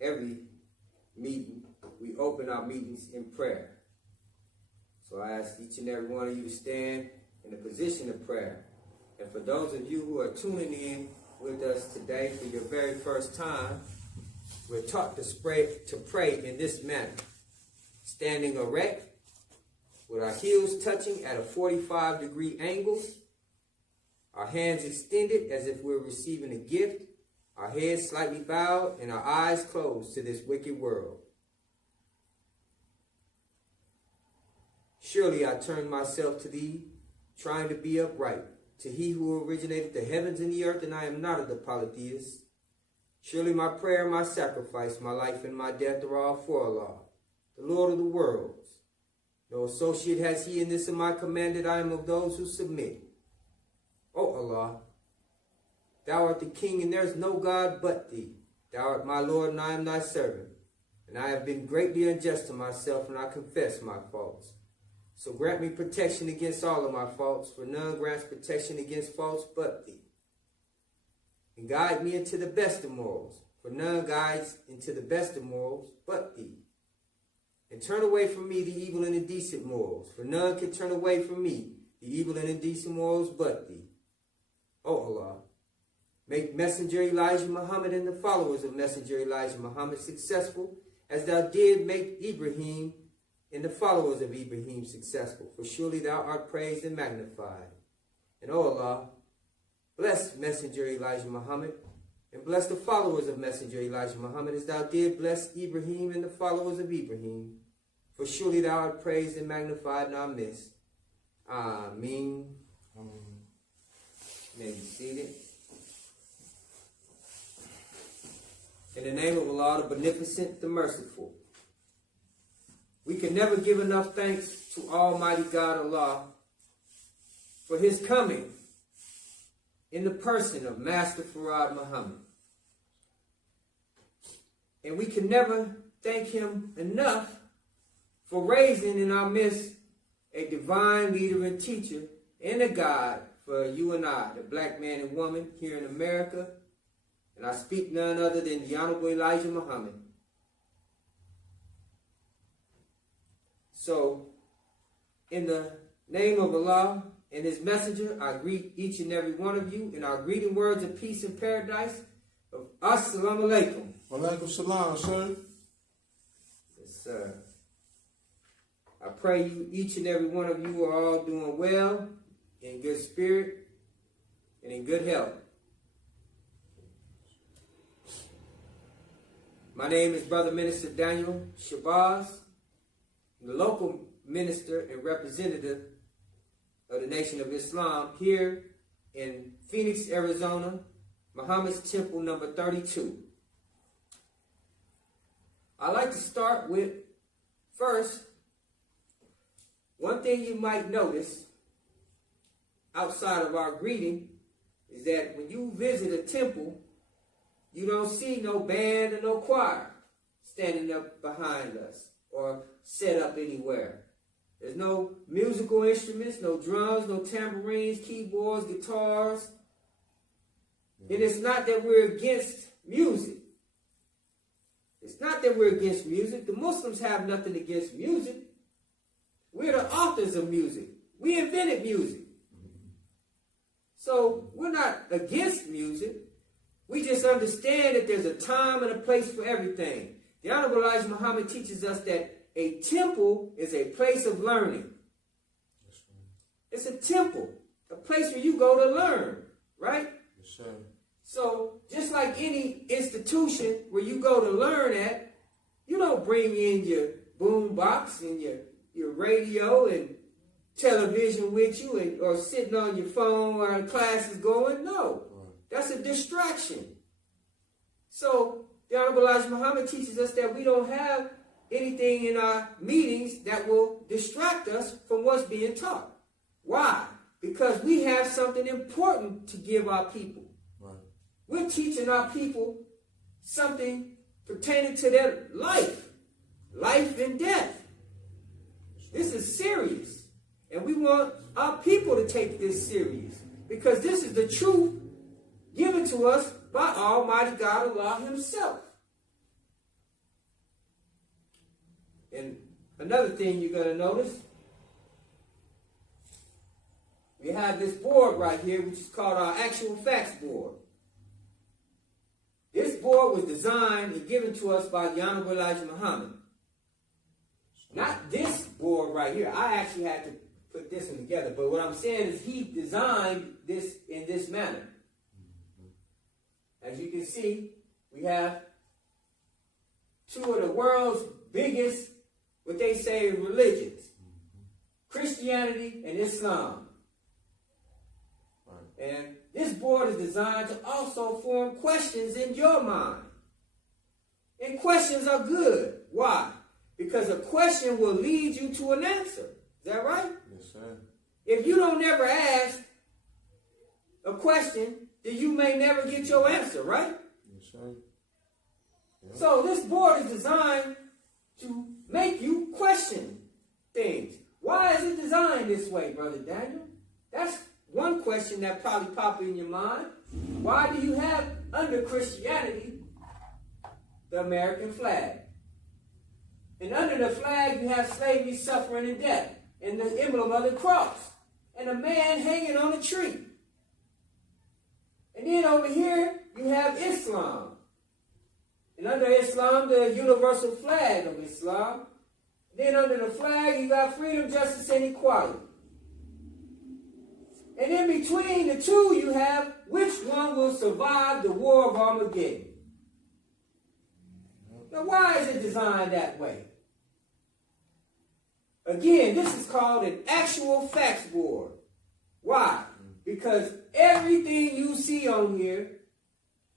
every meeting, we open our meetings in prayer. So I ask each and every one of you to stand in a position of prayer. And for those of you who are tuning in with us today for your very first time, we're taught to pray in this manner. Standing erect, with our heels touching at a 45-degree angle, our hands extended as if we're receiving a gift, our heads slightly bowed, and our eyes closed to this wicked world. Surely I turn myself to thee, trying to be upright, to he who originated the heavens and the earth, and I am not of the polytheists. Surely my prayer and my sacrifice, my life and my death are all for Allah, the Lord of the worlds. No associate has he in this of my command, that I am of those who submit. O Allah, thou art the King, and there is no God but thee. Thou art my Lord, and I am thy servant. And I have been greatly unjust to myself, and I confess my faults. So grant me protection against all of my faults, for none grants protection against faults but thee. And guide me into the best of morals, for none guides into the best of morals but thee. And turn away from me the evil and indecent morals, for none can turn away from me the evil and indecent morals but thee. O Allah, make Messenger Elijah Muhammad and the followers of Messenger Elijah Muhammad successful, as thou did make Ibrahim and the followers of Ibrahim successful, for surely thou art praised and magnified. And O Allah, bless Messenger Elijah Muhammad, and bless the followers of Messenger Elijah Muhammad, as thou did bless Ibrahim and the followers of Ibrahim, for surely thou art praised and magnified in our midst. Ameen. May be seated. In the name of Allah, the Beneficent, the Merciful. We can never give enough thanks to Almighty God Allah for his coming in the person of Master Farad Muhammad. And we can never thank him enough for raising in our midst a divine leader and teacher and a guide for you and I, the black man and woman here in America. And I speak none other than the Honorable Elijah Muhammad. So, in the name of Allah and his messenger, I greet each and every one of you in our greeting words of peace and paradise of Assalamu alaikum. Wa alaikum salam, sir. Yes, sir. I pray you, each and every one of you are all doing well, in good spirit, and in good health. My name is Brother Minister Daniel Shabazz, the local minister and representative of the Nation of Islam here in Phoenix, Arizona, Muhammad's Temple number 32. I'd like to start with, first, one thing you might notice outside of our greeting is that when you visit a temple, you don't see no band or no choir standing up behind us or set up anywhere. There's no musical instruments, no drums, no tambourines, keyboards, guitars. And it's not that we're against music. It's not that we're against music. The Muslims have nothing against music. We're the authors of music. We invented music. So we're not against music. We just understand that there's a time and a place for everything. The Honorable Elijah Muhammad teaches us that a temple is a place of learning. It's a temple, a place where you go to learn, right? Yes, sir. So just like any institution where you go to learn at, you don't bring in your boom box and your radio and television with you and or sitting on your phone while the class is going. No, that's a distraction. So the Honorable Elijah Muhammad teaches us that we don't have anything in our meetings that will distract us from what's being taught. Why? Because we have something important to give our people. Right. We're teaching our people something pertaining to their life and death. This is serious. And we want our people to take this serious because this is the truth given to us by Almighty God Allah himself. Another thing you're going to notice, we have this board right here, which is called our actual facts board. This board was designed and given to us by the Honorable Elijah Muhammad. Not this board right here. I actually had to put this one together. But what I'm saying is he designed this in this manner. As you can see, we have two of the world's biggest, what they say, religions. Christianity and Islam. And this board is designed to also form questions in your mind. And questions are good. Why? Because a question will lead you to an answer. Is that right? Yes, sir. If you don't never ask a question, then you may never get your answer, right? Yes, sir. Yep. So this board is designed to make you question things. Why is it designed this way, Brother Daniel? That's one question that probably popped in your mind. Why do you have under Christianity the American flag? And under the flag you have slavery, suffering, and death, and the emblem of the cross, and a man hanging on a tree. And then over here you have Islam. And under Islam, the universal flag of Islam. Then under the flag you got freedom, justice, and equality. And in between the two, you have which one will survive the war of Armageddon. Now, why is it designed that way? Again, this is called an actual facts board. Why? Because everything you see on here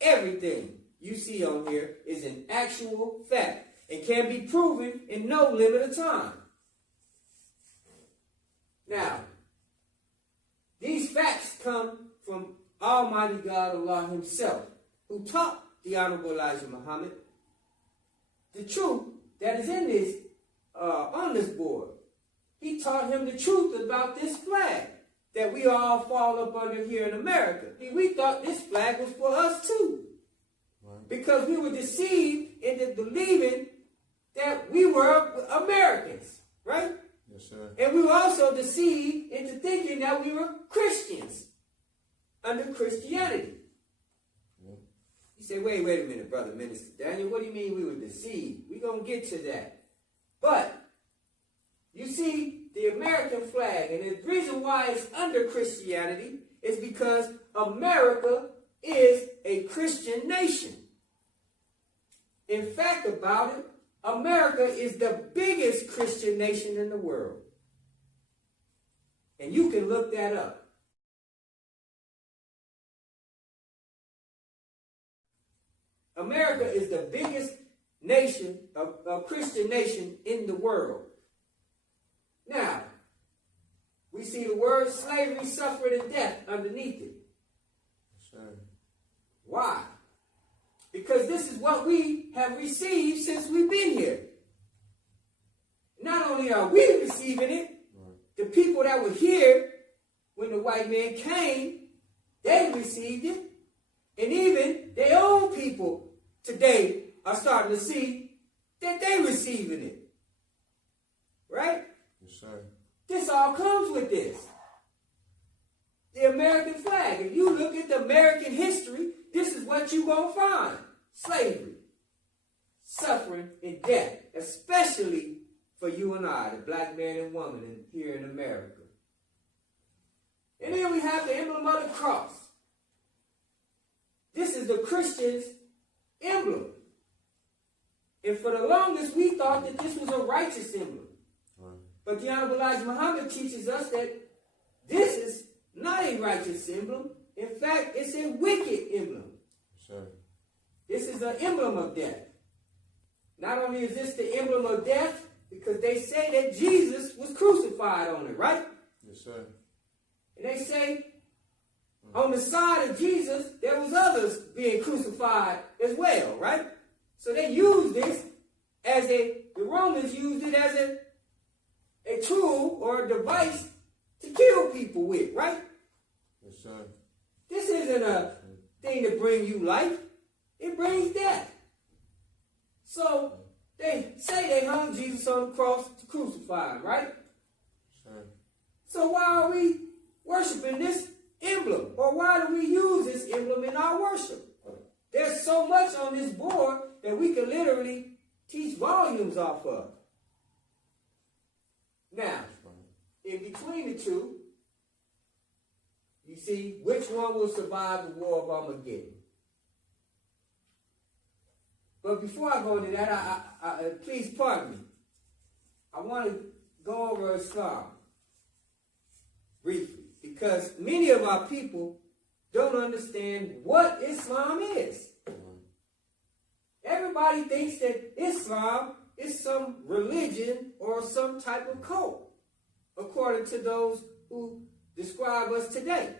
is an actual fact and can be proven in no limit of time. Now, these facts come from Almighty God Allah Himself, who taught the Honorable Elijah Muhammad the truth that is in this on this board. He taught him the truth about this flag that we all fall up under here in America. We thought this flag was for us too, because we were deceived into believing that we were Americans, right? Yes, sir. And we were also deceived into thinking that we were Christians under Christianity. Yeah. You say, wait a minute, Brother Minister Daniel, what do you mean we were deceived? We're going to get to that. But, you see, the American flag, and the reason why it's under Christianity is because America is a Christian nation. In fact about it, America is the biggest Christian nation in the world. And you can look that up. America is the biggest nation, a Christian nation in the world. Now, we see the word slavery, suffering, and death underneath it. Sure. Why? Because this is what we have received since we've been here. Not only are we receiving it, the people that were here when the white man came, they received it. And even their own people today are starting to see that they're receiving it. Right? Yes, sir. This all comes with this. The American flag. If you look at the American history, this is what you're going to find. Slavery, suffering, and death. Especially for you and I, the black man and woman here in America. And then we have the emblem of the cross. This is the Christian's emblem. And for the longest, we thought that this was a righteous emblem. But the Honorable Elijah Muhammad teaches us that this is not a righteous emblem. In fact, it's a wicked emblem. Sure. This is an emblem of death. Not only is this the emblem of death, because they say that Jesus was crucified on it, right? Yes, sir. And they say on the side of Jesus, there was others being crucified as well, right? So they used this as the Romans used it as a tool or a device to kill people with, right? Yes, sir. This isn't a thing to bring you life. It brings death. So they say they hung Jesus on the cross to crucify him, right? Sir. So why are we worshiping this emblem? Or why do we use this emblem in our worship? There's so much on this board that we can literally teach volumes off of. Now, in between the two, you see which one will survive the war of Armageddon. But before I go into that, please pardon me. I want to go over Islam briefly, because many of our people don't understand what Islam is. Everybody thinks that Islam is some religion or some type of cult, according to those who describe us today.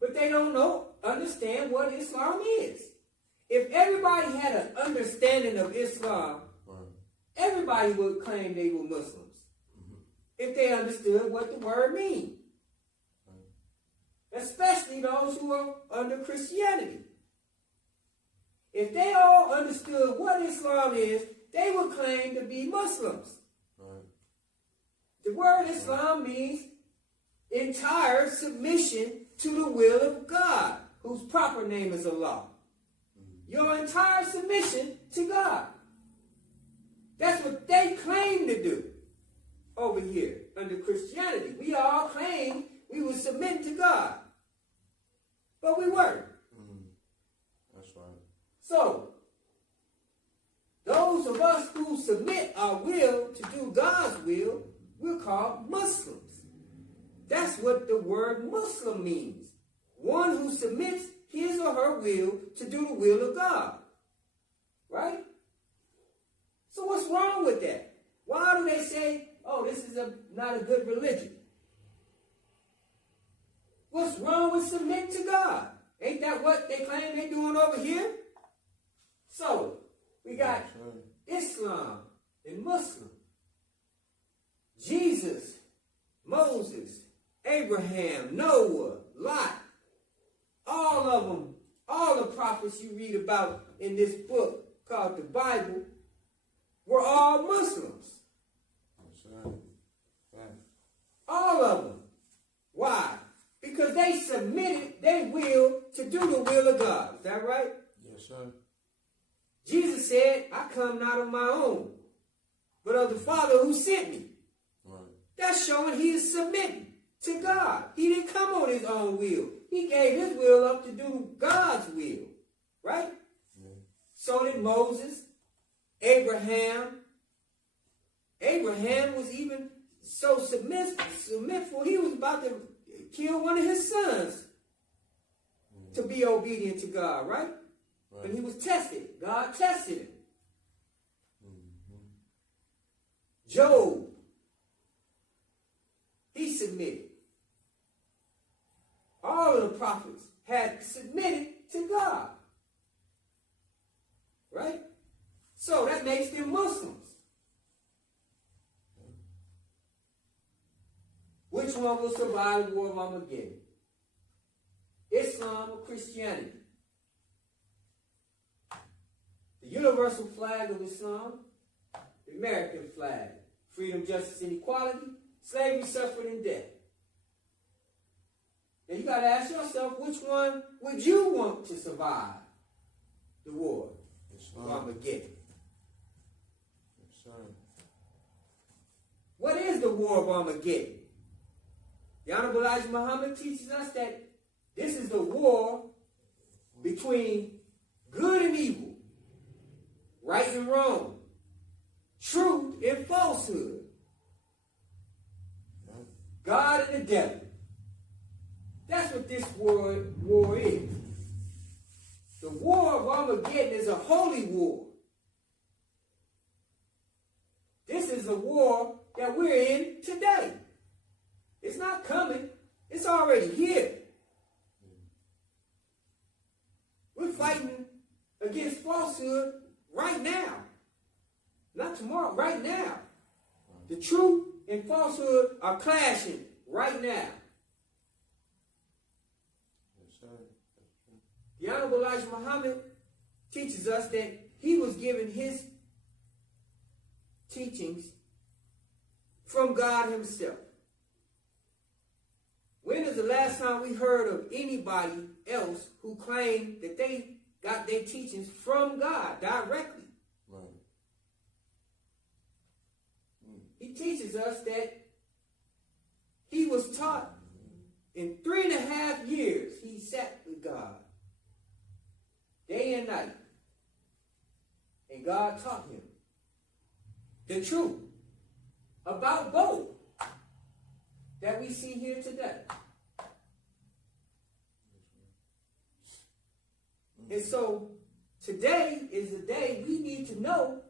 But they don't understand what Islam is. If everybody had an understanding of Islam, everybody would claim they were Muslims. If they understood what the word means. Especially those who are under Christianity. If they all understood what Islam is, they would claim to be Muslims. The word Islam means entire submission to the will of God, whose proper name is Allah. Your entire submission to God. That's what they claim to do over here under Christianity. We all claim we would submit to God. But we weren't. That's right. So, those of us who submit our will to do God's will, we're called Muslims. That's what the word Muslim means. One who submits his or her will to do the will of God. Right? So what's wrong with that? Why do they say, oh, this is not a good religion? What's wrong with submitting to God? Ain't that what they claim they're doing over here? So, we got Islam and Muslim. Jesus, Moses, Abraham, Noah, Lot. All of them, all the prophets you read about in this book called the Bible were all Muslims. All of them. Why? Because they submitted their will to do the will of God. Is that right? Yes, sir. Jesus said, I come not of my own, but of the Father who sent me. Right. That's showing he is submitting to God. He didn't come on his own will. He gave his will up to do God's will. Right? Yeah. So did Moses, Abraham. Abraham was even so submissive, he was about to kill one of his sons to be obedient to God, right? And he was tested. God tested him. Job, he submitted. All of the prophets had submitted to God. Right? So that makes them Muslims. Which one will survive the war of Armageddon? Islam or Christianity? The universal flag of Islam, the American flag, freedom, justice, and equality, slavery, suffering, and death. Now you got to ask yourself, which one would you want to survive the war of Armageddon? Yes, sir. What is the war of Armageddon? The Honorable Elijah Muhammad teaches us that this is the war between good and evil, right and wrong, truth and falsehood, God and the devil. That's what this war is. The war of Armageddon is a holy war. This is a war that we're in today. It's not coming. It's already here. We're fighting against falsehood right now. Not tomorrow, right now. The truth and falsehood are clashing right now. Yes, sir. The Honorable Elijah Muhammad teaches us that he was given his teachings from God himself. When is the last time we heard of anybody else who claimed that they got their teachings from God directly? Right. He teaches us that he was taught in 3.5 years. He sat with God day and night. And God taught him the truth about both that we see here today. And so today is the day we need to know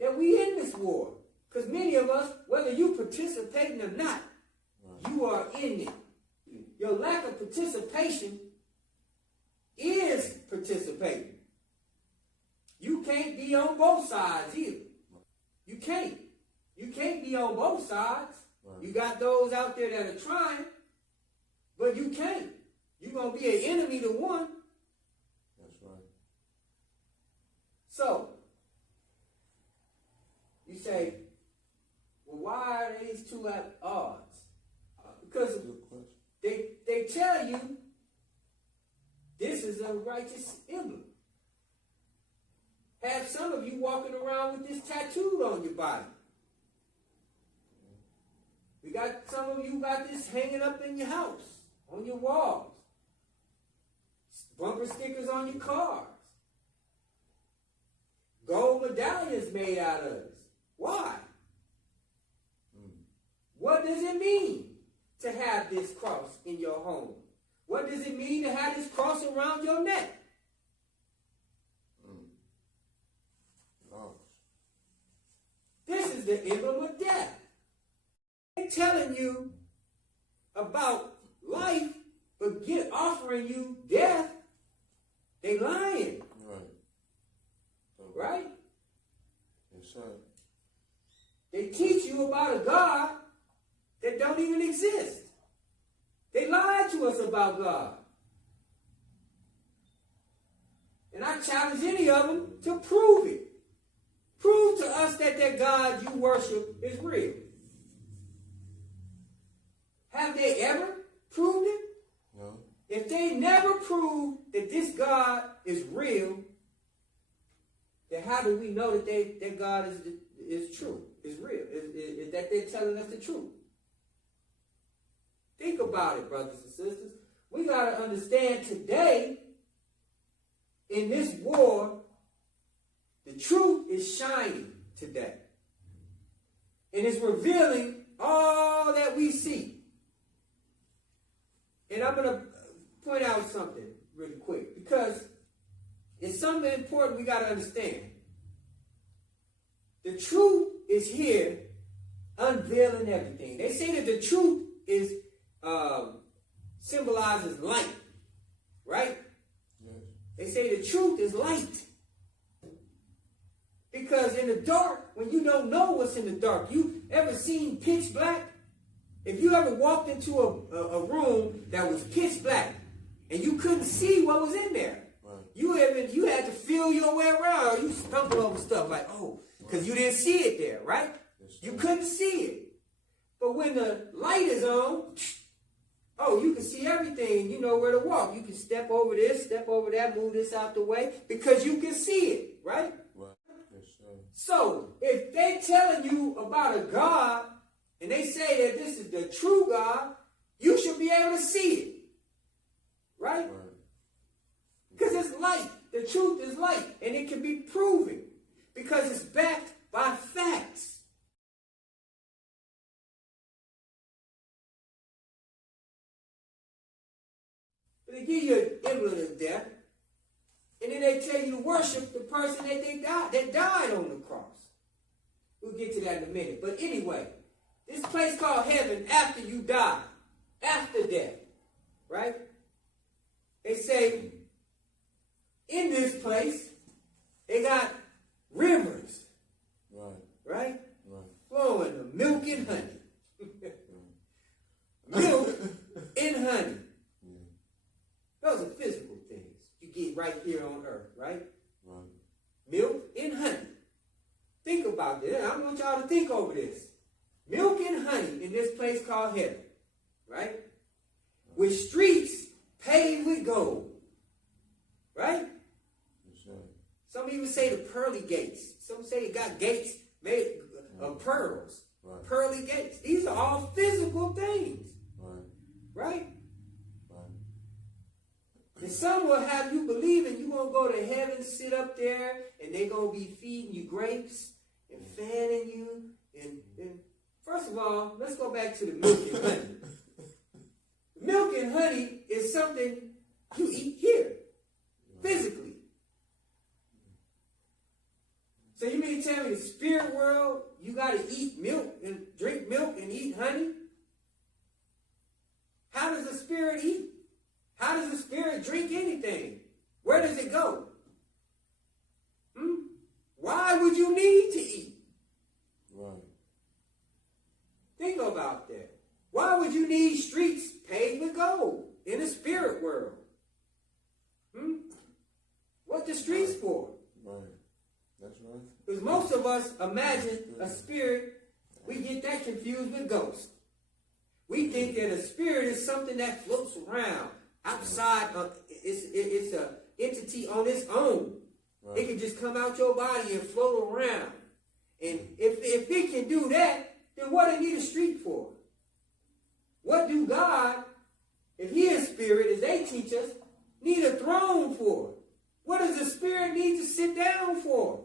that we in this war. Because many of us, whether you participating or not, you are in it. Your lack of participation is participating. You can't be on both sides either. You can't. You can't be on both sides. Right. You got those out there that are trying, but you can't. You're going to be an enemy to one. That's right. So, you say, well, why are these two at odds? Because they tell you this is a righteous emblem. Have some of you walking around with this tattooed on your body. We got some of you got this hanging up in your house, on your walls. Bumper stickers on your cars. Gold medallions made out of this. Why? What does it mean to have this cross in your home? What does it mean to have this cross around your neck? This is the emblem of death. They're telling you about life, but offering you death. They lying. Right. Right? Yes, sir. They teach you about a God that don't even exist. They lied to us about God. And I challenge any of them to prove it. Prove to us that that God you worship is real. Have they ever proved it? No. If they never prove that this God is real, then how do we know that that God is true, is real, is that they're telling us the truth? Think about it, brothers and sisters. We got to understand today, in this war, the truth is shining today. And it's revealing all that we see. And I'm going to point out something really quick, because it's something important we got to understand. The truth is here, unveiling everything. They say that the truth is symbolizes light, right? Yes. They say the truth is light. Because in the dark, when you don't know what's in the dark, you ever seen pitch black? If you ever walked into a room that was pitch black and you couldn't see what was in there, right, you had to feel your way around, or you stumble over stuff like, oh, because you didn't see it there, right? Yes, you couldn't see it. But when the light is on, oh, you can see everything. You know where to walk. You can step over this, step over that, move this out the way, because you can see it, right? Right. Yes, sir. So if they telling you about a God and they say that this is the true God, you should be able to see it, right? Because it's light. The truth is light, and it can be proven because it's backed by facts. They give you an emblem of death, and then they tell you to worship the person that died on the cross. We'll get to that in a minute. But anyway, this place called heaven after you die, after death, right? They say in this place they got rivers, right? Flowing of milk and honey. Milk and honey. Those are physical things you get right here on earth, right? Milk and honey. Think about about this. I want y'all to think over this. Milk and honey in this place called heaven, right? With streets paved with gold, right? Yes, sir. Some even say the pearly gates. Some say it got gates made of pearls. Right. Pearly gates. These are all physical things, Right. right? Right. And some will have you believing you're going to go to heaven, sit up there, and they're going to be feeding you grapes and fanning you. And first of all, let's go back to the milk and honey. Milk and honey is something you eat here, physically. So you mean to tell me the spirit world, you got to eat milk and drink milk and eat honey? How does the spirit eat? How does the spirit drink anything? Where does it go? Why would you need to eat? Right. Think about that. Why would you need streets paved with gold in the spirit world? What the streets for? Right. That's right. Because most of us imagine a spirit, we get that confused with ghosts. We think that a spirit is something that floats around outside. It's an entity on its own. Right. It can just come out your body and float around. And if it can do that, then what do you need a street for? What do God, if he is spirit, as they teach us, need a throne for? What does the spirit need to sit down for?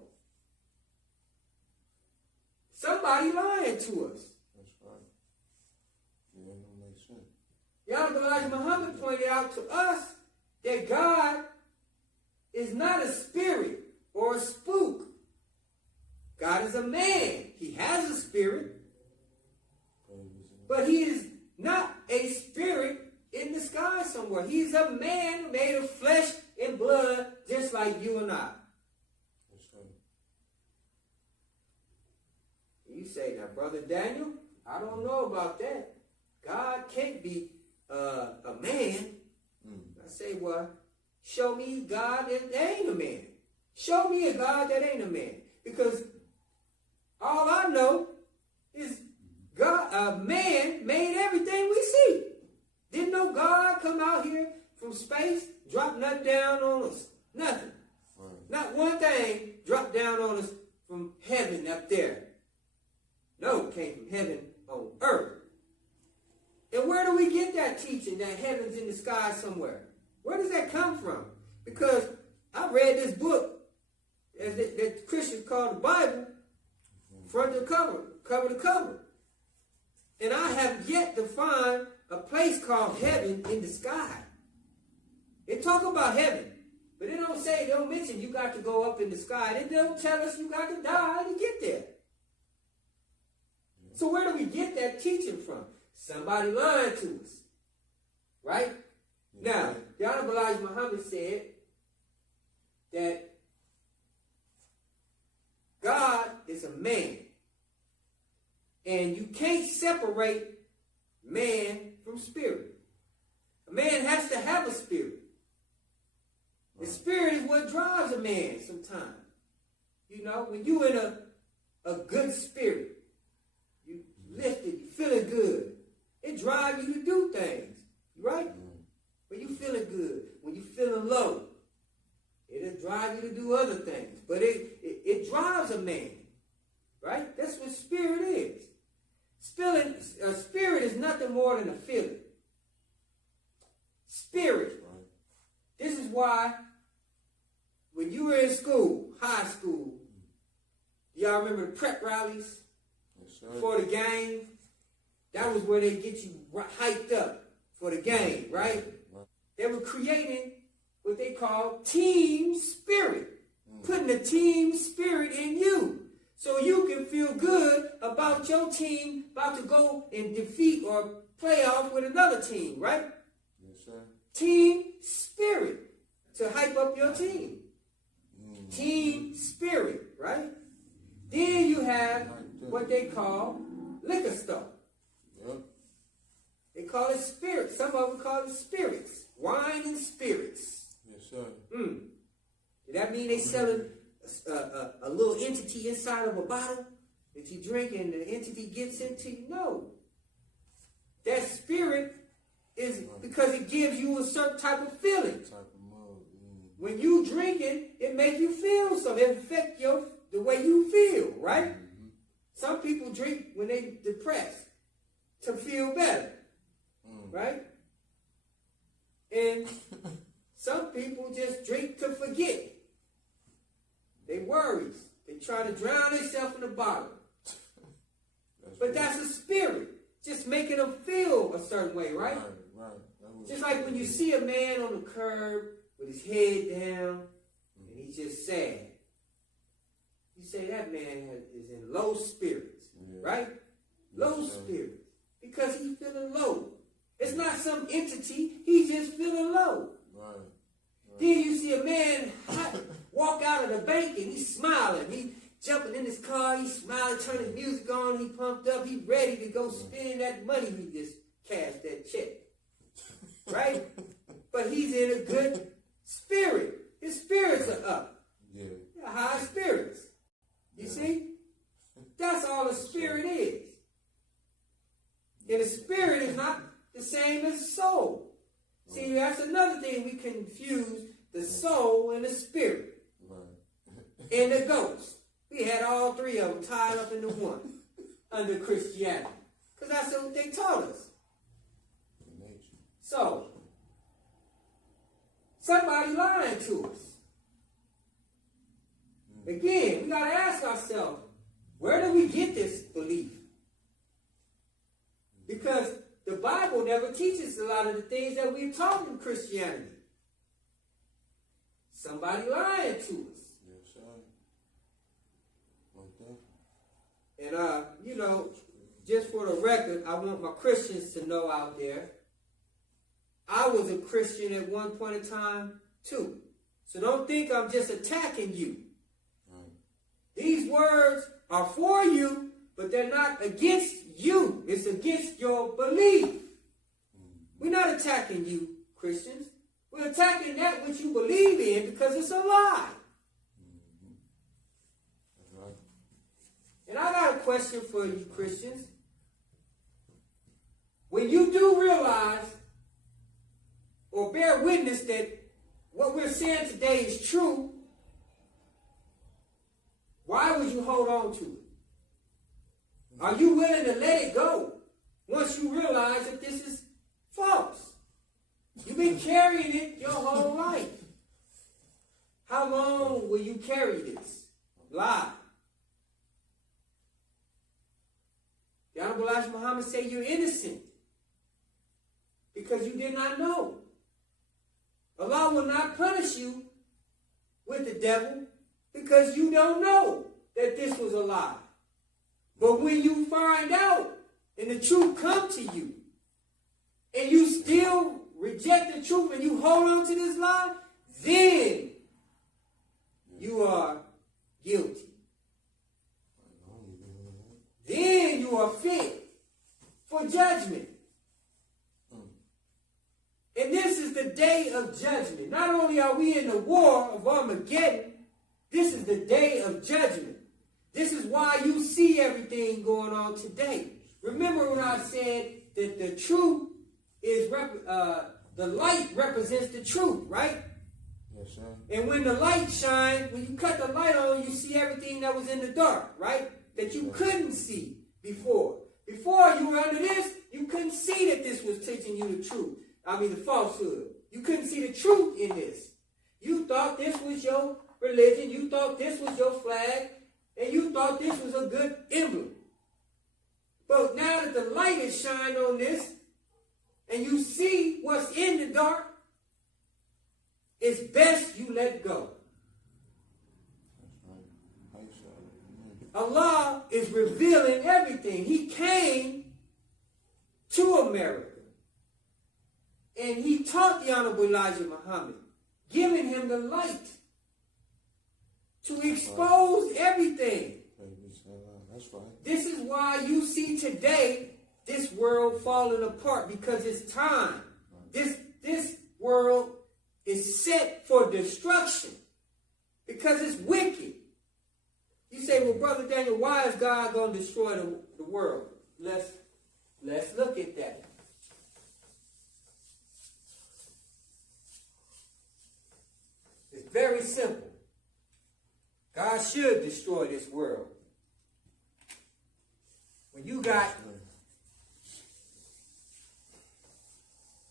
Somebody lying to us. That's right. Yeah, that makes sense. Elijah Muhammad pointed out to us that God is not a spirit or a spook. God is a man. He has a spirit, but he is not a spirit in the sky somewhere. He's a man made of flesh and blood, just like you and I. That's right. You say, now, Brother Daniel, I don't know about that. God can't be a man. I say, well, show me God that ain't a man. Show me a God that ain't a man. Because all I know is God, a man made everything we see. Didn't no God come out here from space, drop nothing down on us. Nothing. Right. Not one thing dropped down on us from heaven up there. No, it came from heaven on earth. And where do we get that teaching that heaven's in the sky somewhere? Where does that come from? Because I read this book that Christians call the Bible, front to cover, cover to cover. And I have yet to find a place called heaven in the sky. They talk about heaven, but they don't mention you got to go up in the sky. They don't tell us you got to die to get there. So where do we get that teaching from? Somebody lying to us. Right? Now, the Honorable Elijah Muhammad said that God is a man. And you can't separate man from spirit. A man has to have a spirit. The spirit is what drives a man sometimes. You know, when you're in a good spirit, you lifted, you feeling good. It drives you to do things, right? When you feeling good, when you feeling low, it'll drive you to do other things. But it drives a man, right? That's what spirit is. A spirit is nothing more than a feeling. Spirit. This is why when you were in school, high school, y'all remember the prep rallies? Yes, sir. For the game? That was where they get you hyped up for the game, right? They were creating what they call team spirit. Putting the team spirit in you. So you can feel good about your team about to go and defeat or play off with another team, right? Yes, sir. Team spirit to hype up your team. Team spirit, right? Then you have what they call liquor store. Yep. They call it spirits. Some of them call it spirits. Wine and spirits. Yes, sir. Does that mean they selling a little entity inside of a bottle that you drink and the entity gets into you. No. That spirit is because it gives you a certain type of feeling. When you drinking, it makes you feel something. It affects the way you feel, right? Mm-hmm. Some people drink when they depressed to feel better, right? And some people just drink to forget. They worries. They try to drown themselves in a bottle. But that's a spirit. Just making them feel a certain way, right? Right. Just like when you see a man on the curb with his head down and he's just sad. You say that man is in low spirits, right? Low spirits. Because he's feeling low. It's not some entity. He's just feeling low. Right. Then you see a man walk out of the bank and he's smiling. He jumping in his car. He's smiling, turning his music on. He pumped up. He ready to go spend that money he just cashed that check. Right? But he's in a good spirit. His spirits are up. Yeah. High spirits. You see? That's all a spirit is. And a spirit is not the same as a soul. See, that's another thing we confuse the soul and the spirit. And the ghost. We had all three of them tied up into one under Christianity. Because that's what they taught us. So, somebody lying to us. Again, we got to ask ourselves, where do we get this belief? Because the Bible never teaches a lot of the things that we're taught in Christianity. Somebody lying to us. Yes, sir. Okay. And, just for the record, I want my Christians to know out there, I was a Christian at one point in time, too. So don't think I'm just attacking you. These words are for you, but they're not against you. It's against your belief. We're not attacking you, Christians. We're attacking that which you believe in because it's a lie. And I got a question for you, Christians. When you do realize or bear witness that what we're saying today is true, why would you hold on to it? Are you willing to let it go once you realize that this is false? You've been carrying it your whole life. How long will you carry this lie? The Honorable Elijah Muhammad said you're innocent because you did not know. Allah will not punish you with the devil because you don't know that this was a lie. But when you find out and the truth comes to you and you still reject the truth and you hold on to this lie, then you are guilty. Then you are fit for judgment. And this is the day of judgment. Not only are we in the war of Armageddon, this is the day of judgment. This is why you see everything going on today. Remember when I said that the truth is, the light represents the truth, right? Yes, sir. And when the light shines, when you cut the light on, you see everything that was in the dark, right? That you couldn't see before. Before you were under this, you couldn't see that this was teaching you the truth. The falsehood. You couldn't see the truth in this. You thought this was your religion. You thought this was your flag. And you thought this was a good emblem. But now that the light is shining on this, and you see what's in the dark, it's best you let go. Allah is revealing everything. He came to America. And he taught the Honorable Elijah Muhammad, giving him the light to expose everything. That's right. This is why you see today this world falling apart, because it's time. This world is set for destruction. Because it's wicked. You say, well, Brother Daniel, why is God going to destroy the world? Let's look at that. It's very simple. God should destroy this world. When you got,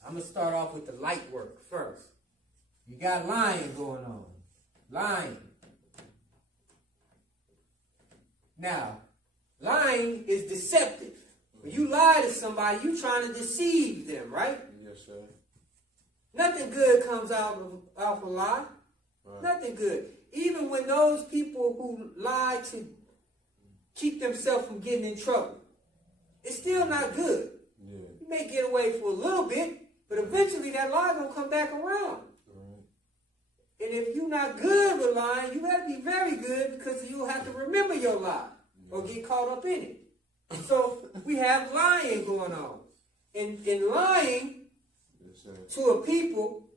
I'm going to start off with the light work first. You got lying going on. Lying. Now, lying is deceptive. When you lie to somebody, you're trying to deceive them, right? Yes, sir. Nothing good comes out of a lie. Right. Nothing good. Even when those people who lie to keep themselves from getting in trouble, it's still not good. Yeah. You may get away for a little bit, but eventually that lie gonna come back around. Right. And if you're not good with lying, you better be very good, because you'll have to remember your lie or get caught up in it. So we have lying going on. And lying to a people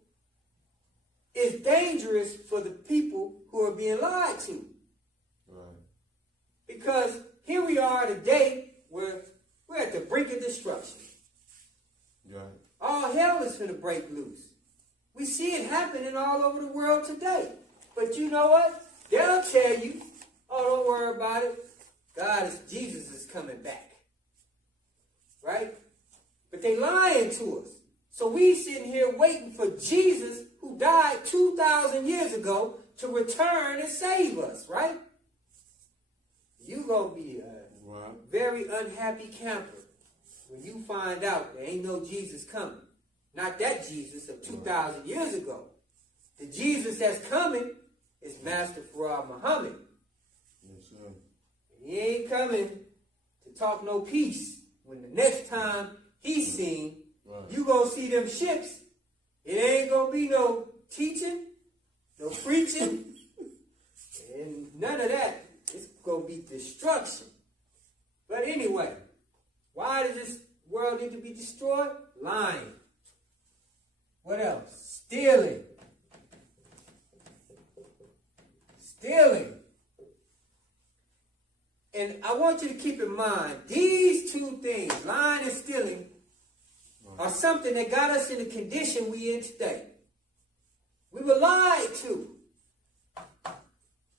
is dangerous for the people who are being lied to. Right. Because here we are today where we're at the brink of destruction. Right. All hell is going to break loose. We see it happening all over the world today. But you know what? They'll tell you, oh, don't worry about it. Jesus is coming back. Right? But they lying to us. So we sitting here waiting for Jesus, who died 2,000 years ago, to return and save us, right? You're going to be a very unhappy camper when you find out there ain't no Jesus coming. Not that Jesus of 2,000 years ago. The Jesus that's coming is Master Farad Muhammad. Yes, sir. He ain't coming to talk no peace. When the next time he's seen, you gonna see them ships. It ain't gonna be no teaching, no preaching, and none of that. It's gonna be destruction. But anyway, why does this world need to be destroyed? Lying. What else? Stealing. Stealing. And I want you to keep in mind, these two things, lying and stealing, are something that got us in the condition we in today. We were lied to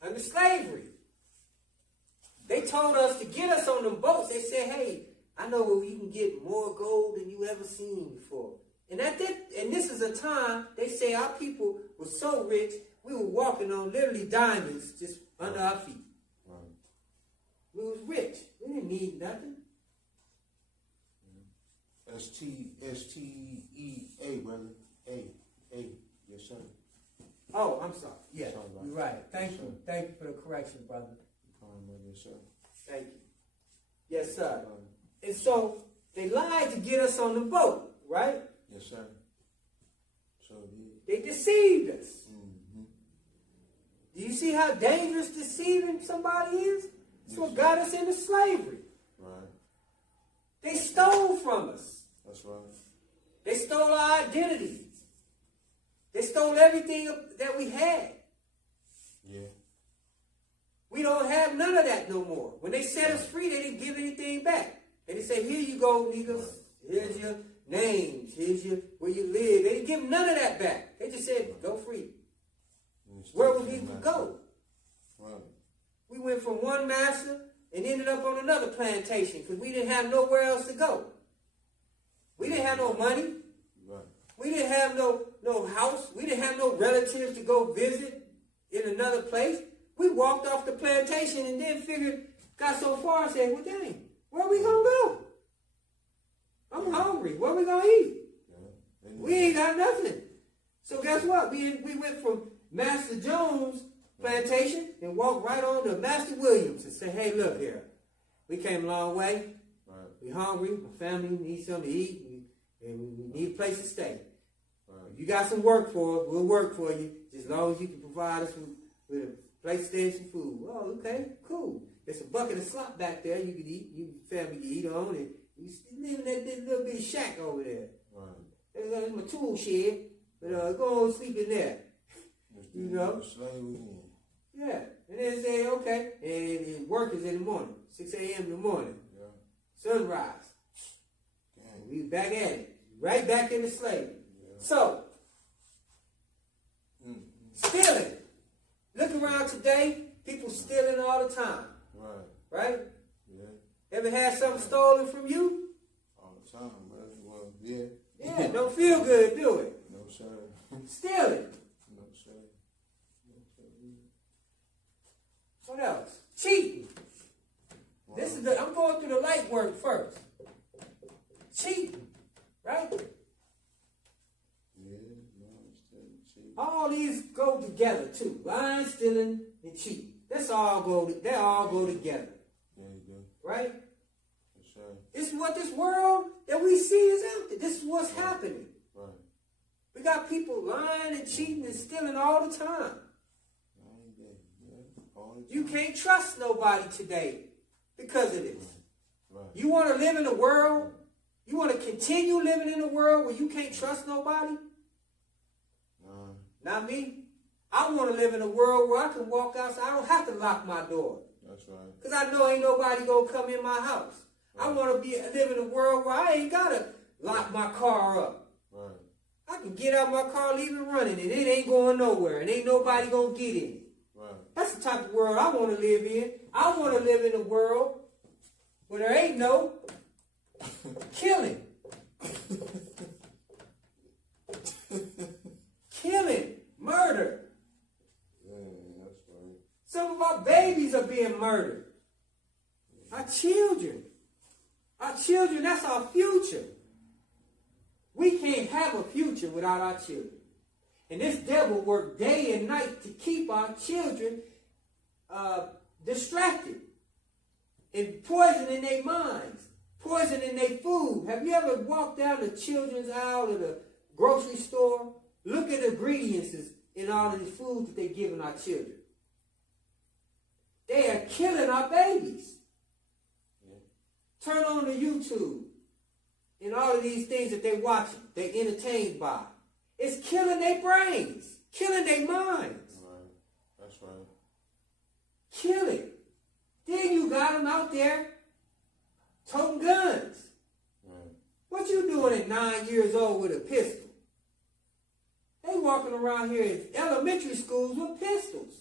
under slavery. They told us to get us on them boats. They said, hey, I know where you can get more gold than you ever seen before. And this is a time, they say our people were so rich, we were walking on literally diamonds just under our feet. We was rich. We didn't need nothing. S-T-E-A, brother. A. Yes, sir. Oh, I'm sorry. Yeah, you're right. Thank you. Thank you for the correction, brother. Yes, sir. Thank you. Yes, sir. And so they lied to get us on the boat, right? Yes, sir. So they deceived us. Mm-hmm. Do you see how dangerous deceiving somebody is? That's what got us into slavery. Right. They stole from us. That's right. They stole our identity. They stole everything that we had. Yeah. We don't have none of that no more. When they set us free, they didn't give anything back. They didn't say, here you go, niggas. Here's your names. Here's where you live. They didn't give none of that back. They just said, go free. Where would we go? Right. We went from one master and ended up on another plantation because we didn't have nowhere else to go. We didn't have no money. Right. We didn't have no house. We didn't have no relatives to go visit in another place. We walked off the plantation and then got so far and said, well, dang, where are we going to go? I'm hungry. What are we going to eat? Yeah. We ain't got nothing. So guess what? We went from Master Jones' plantation and walked right on to Master Williams and said, hey, look here. We came a long way. Right. We hungry. My family needs something to eat. And we need a place to stay. Right. If you got some work for us, we'll work for you. Just as long as you can provide us with a place to stay and some food. Oh, okay, cool. There's a bucket of slop back there you can eat. You family can eat on. And you live in that little bitty shack over there. Right. There's my tool shed. But go on sleep in there. You know? Yeah. And then say, okay, and work is in the morning, 6 a.m. in the morning. Yeah. Sunrise. Dang. We back at it. Right back into slavery. Yeah. So, stealing. Look around today, people stealing all the time. Right. Right? Yeah. Ever had something stolen from you? All the time, man. Well, yeah. Yeah, don't feel good, do it? No, sir. Stealing. No, sir. No, sir. What else? Cheating. Wow. I'm going through the light work first. Cheating. Right? Yeah, lying, stealing, cheating. All these go together too. Lying, stealing, and cheating. They all go together. Yeah, you do. Right? For sure. This is what this world that we see is out there. This is what's happening. Right. We got people lying and cheating and stealing all the time. You can't trust nobody today because of this. Right. You want to live in a world, you want to continue living in a world where you can't trust nobody? Not me. I want to live in a world where I can walk outside. I don't have to lock my door. That's right. Because I know ain't nobody going to come in my house. Right. I want to live in a world where I ain't got to lock my car up. Right. I can get out my car, leave it running, and it ain't going nowhere, and ain't nobody going to get in it. Right. That's the type of world I want to live in. I want to live in a world where there ain't no killing. Killing. Murder. Yeah, that's right. Some of our babies are being murdered. Our children. Our children, that's our future. We can't have a future without our children. And this devil worked day and night to keep our children distracted and poisoning their minds, poisoning their food. Have you ever walked down the children's aisle at a grocery store? Look at the ingredients in all of the food that they're giving our children. They are killing our babies. Yeah. Turn on the YouTube and all of these things that they're watching, they're entertained by. It's killing their brains, killing their minds. Right. That's right. Killing. Then you got them out there toting guns. Right. What you doing at 9 years old with a pistol? They walking around here in elementary schools with pistols.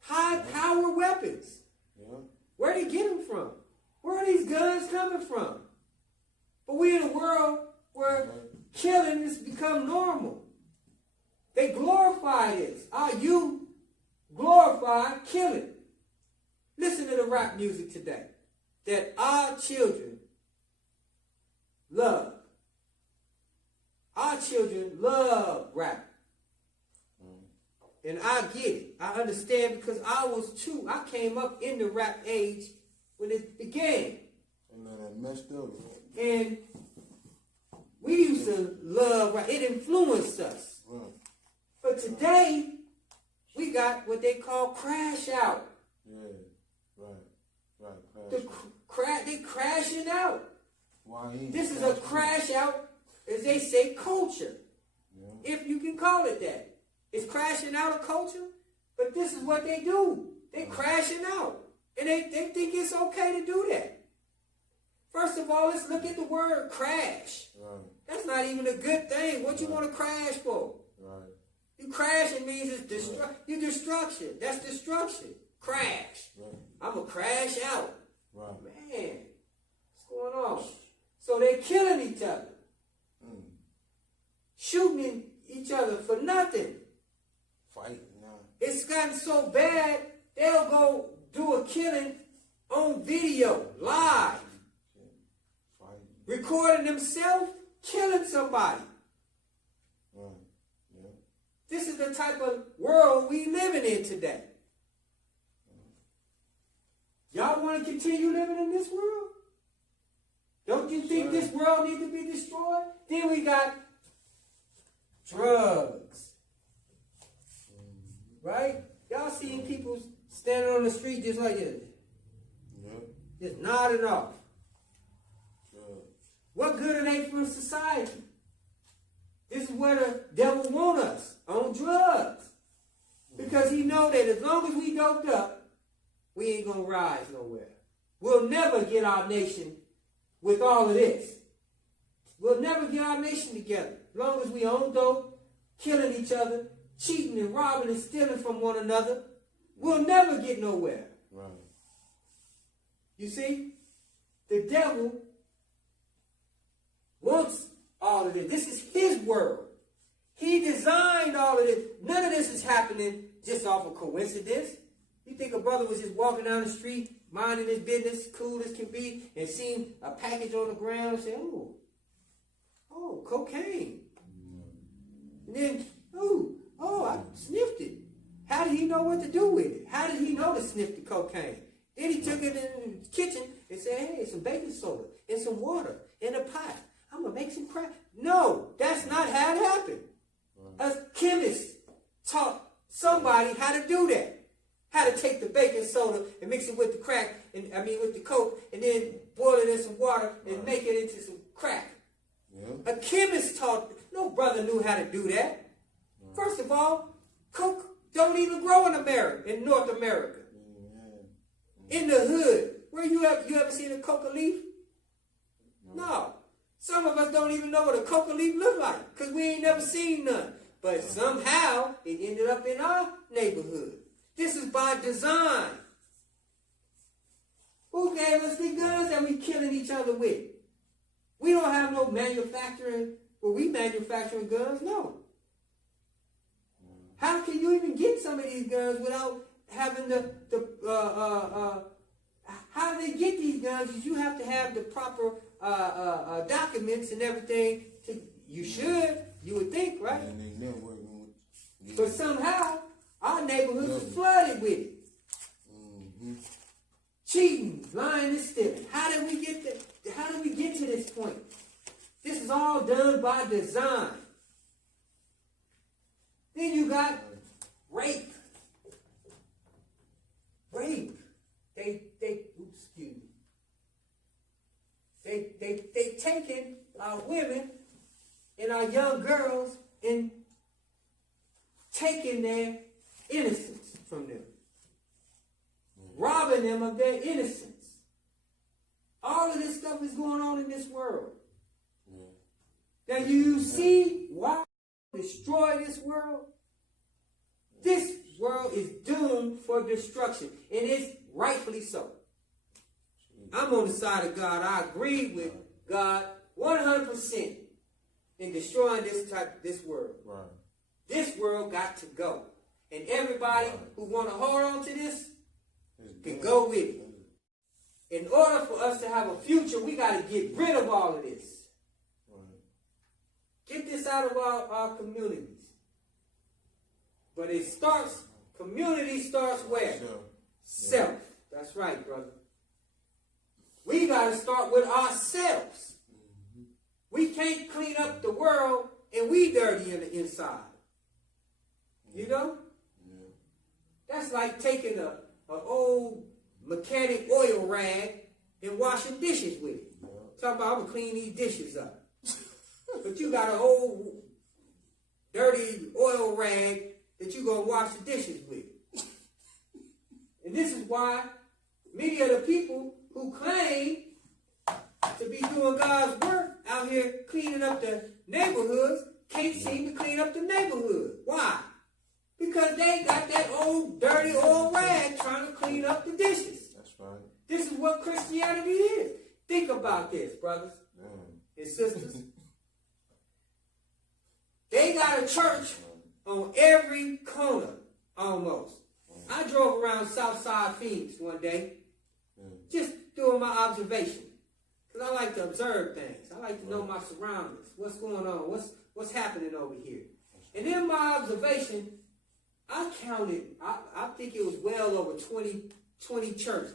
High-power weapons. Yeah. Where they get them from? Where are these guns coming from? But we in a world where killing has become normal. They glorify this. Our youth glorify killing. Listen to the rap music today that our children love. Our children love rap. And I get it. I understand because I was too. I came up in the rap age when it began. And then that messed up. And we used to love rap. It influenced us. Right. But today, we got what they call crash out. Yeah, right. They crashing out. Why? This is a crash out, as they say, culture. Yeah. If you can call it that. It's crashing out a culture, but this is what they do. They crashing out. And they think it's okay to do that. First of all, let's look at the word crash. Right. That's not even a good thing. What you want to crash for? Right. You crashing means it's destruction. That's destruction. Crash. Right. I'm going to crash out. Right. Man, what's going on? So they're killing each other. Shooting each other for nothing. Fighting now. It's gotten so bad, they'll go do a killing on video, live. Recording themselves, killing somebody. Yeah. This is the type of world we living in today. Y'all want to continue living in this world? Don't you think this world needs to be destroyed? Then we got drugs. Right? Y'all seeing people standing on the street just like this. Yep. Just nodding off. What good are they for society? This is where the devil wants us, on drugs. Because he know that as long as we doped up, we ain't going to rise nowhere. We'll never get our nation with all of this. We'll never get our nation together. As long as we own dope, killing each other, cheating and robbing and stealing from one another, we'll never get nowhere. Right. You see? The devil wants all of this. This is his world. He designed all of this. None of this is happening just off of coincidence. You think a brother was just walking down the street, minding his business, cool as can be, and seeing a package on the ground and say, oh, cocaine. And then, I sniffed it. How did he know what to do with it? How did he know to sniff the cocaine? Then he took it in the kitchen and said, hey, some baking soda and some water in a pot. I'm going to make some crack. No, that's not how it happened. A chemist taught somebody how to do that. How to take the baking soda and mix it with the crack, with the coke, and then boil it in some water and make it into some crack. Yeah. A chemist taught, no brother knew how to do that. Yeah. First of all, coke don't even grow in America, in North America. Yeah. In the hood. Where you ever seen a coca leaf? No. Some of us don't even know what a coca leaf look like, because we ain't never seen none. But somehow it ended up in our neighborhood. This is by design. Who gave us the guns that we killing each other with? We don't have no manufacturing where we manufacturing guns. No. How can you even get some of these guns without having how do they get these guns? Is you have to have the proper documents and everything. You would think, right? But somehow our neighborhoods are flooded with it. Mm-hmm. Cheating, lying, and stealing. How did we get to this point? This is all done by design. Then you got rape. Rape. They taking our women and our young girls and taking their innocence from them. Robbing them of their innocence. All of this stuff is going on in this world. Now you see why we destroy this world? This world is doomed for destruction, and it's rightfully so. I'm on the side of God. I agree with God 100% in destroying this world. Right. This world got to go. And everybody who want to hold on to this can go with it. In order for us to have a future, we got to get rid of all of this. Get this out of our communities. But community starts where? Self. That's right, brother. We got to start with ourselves. We can't clean up the world and we dirty in the inside. You know? That's like taking an old mechanic oil rag and washing dishes with it. Talking about, I'm going to clean these dishes up. But you got an old dirty oil rag that you're going to wash the dishes with. And this is why many of the people who claim to be doing God's work out here cleaning up the neighborhoods can't seem to clean up the neighborhood. Why? Because they got that old dirty oil rag trying to clean up the dishes. That's right. This is what Christianity is. Think about this, brothers and sisters. They got a church on every corner, almost. I drove around Southside Phoenix one day, just doing my observation. Because I like to observe things. I like to know my surroundings. What's going on? What's happening over here? And in my observation, I counted, I think it was well over 20 churches.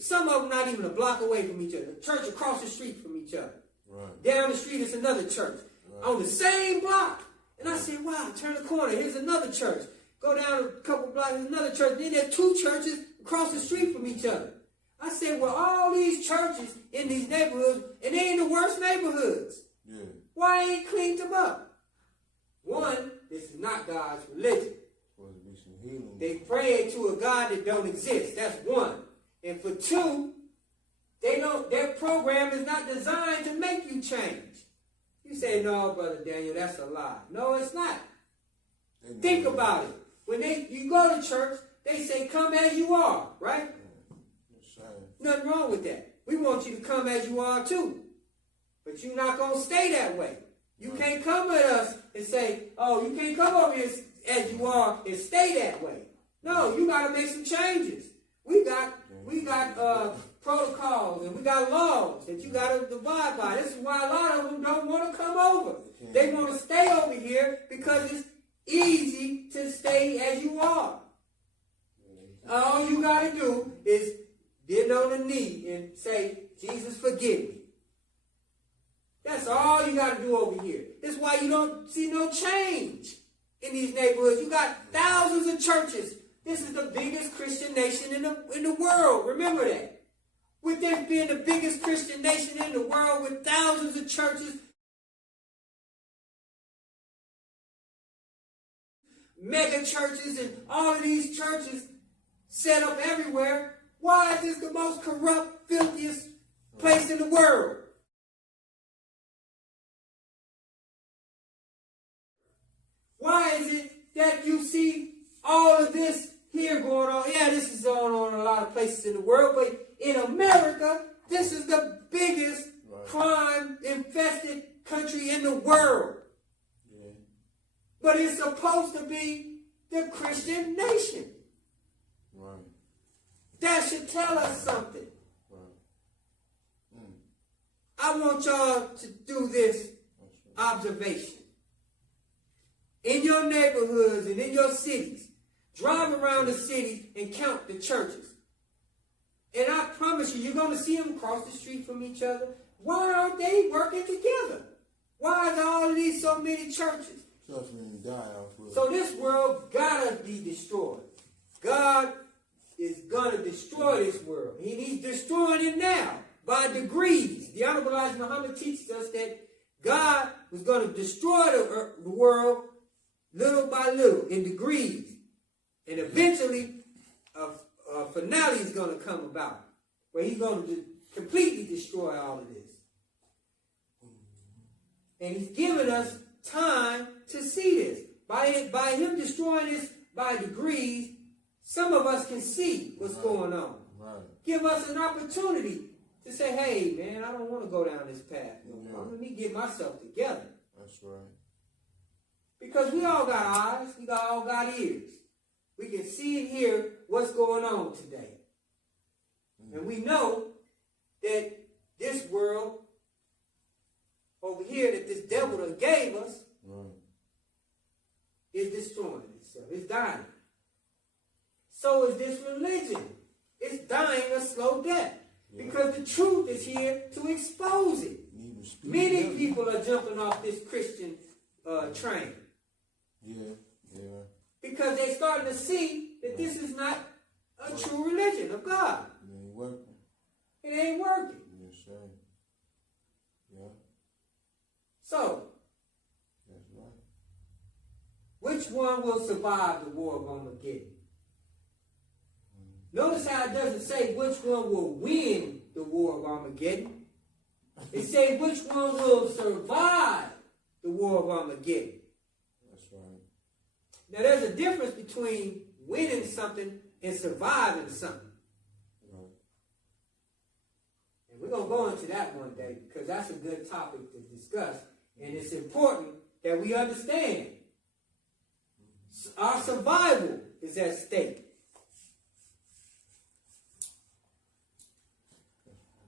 Some of them not even a block away from each other. A church across the street from each other. Right. Down the street is another church. Right. On the same block. And I said, wow, turn the corner, here's another church. Go down a couple blocks, there's another church. Then there are 2 churches across the street from each other. I said, well, all these churches in these neighborhoods, and they ain't the worst neighborhoods. Yeah. Why ain't cleaned them up? One, this is not God's religion. Supposed to be some healing. They pray to a God that don't exist. That's one. And for two, their program is not designed to make you change. You say, no, Brother Daniel, that's a lie. No, it's not. Think about it. When you go to church, they say, come as you are, right? Nothing wrong with that. We want you to come as you are too. But you're not going to stay that way. You can't come with us and say, oh, you can't come over here as you are and stay that way. No, you got to make some changes. We got protocols and we got laws that you got to abide by. This is why a lot of them don't want to come over. They want to stay over here because it's easy to stay as you are. All you got to do is get on the knee and say, Jesus, forgive me. That's all you got to do over here. That's why you don't see no change in these neighborhoods. You got thousands of churches. This is the biggest Christian nation in the world. Remember that. With them being the biggest Christian nation in the world with thousands of churches, mega churches, and all of these churches set up everywhere, why is this the most corrupt, filthiest place in the world? Why is it that you see all of this here going on? Yeah, this is going on in a lot of places in the world, but in America, this is the biggest crime-infested country in the world. Yeah. But it's supposed to be the Christian nation. Right. That should tell us something. Right. I want y'all to do this observation. In your neighborhoods and in your cities, drive around the city and count the churches. And I promise you, you're going to see them across the street from each other. Why aren't they working together? Why are all of these so many churches? So this world gotta be destroyed. God is going to destroy this world. He's destroying it now by degrees. The Honorable Elijah Muhammad teaches us that God was going to destroy the world little by little, in degrees. And eventually, a finale is going to come about, where he's going to completely destroy all of this. And he's given us time to see this. By him destroying this by degrees, some of us can see what's going on. Right. Give us an opportunity to say, hey, man, I don't want to go down this path. Let me get myself together. That's right. Because we all got eyes, we all got ears. We can see and hear what's going on today. And we know that this world over here that this devil done gave us is destroying itself. It's dying. So is this religion. It's dying a slow death. Yeah. Because the truth is here to expose it. Many people are jumping off this Christian train. Yeah, yeah. Because they're starting to see that this is not a true religion of God. It ain't working. It ain't working. Yes, sir. Yeah. So, that's right. Which one will survive the war of Armageddon? Notice how it doesn't say which one will win the war of Armageddon. It says which one will survive the war of Armageddon. That's right. Now there's a difference between winning something and surviving something. Right. And we're going to go into that one day because that's a good topic to discuss. And it's important that we understand our survival is at stake.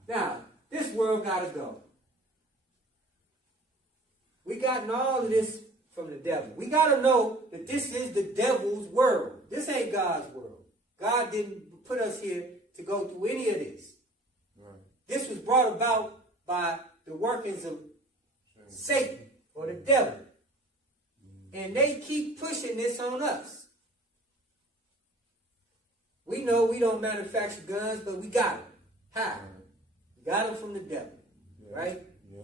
Now, this world got to go. We gotten all of this from the devil. We got to know that this is the devil's world. This ain't God's world. God didn't put us here to go through any of this. Right. This was brought about by the workings of Satan or the devil. And they keep pushing this on us. We know we don't manufacture guns, but we got them. How? We got them from the devil, right? Yeah,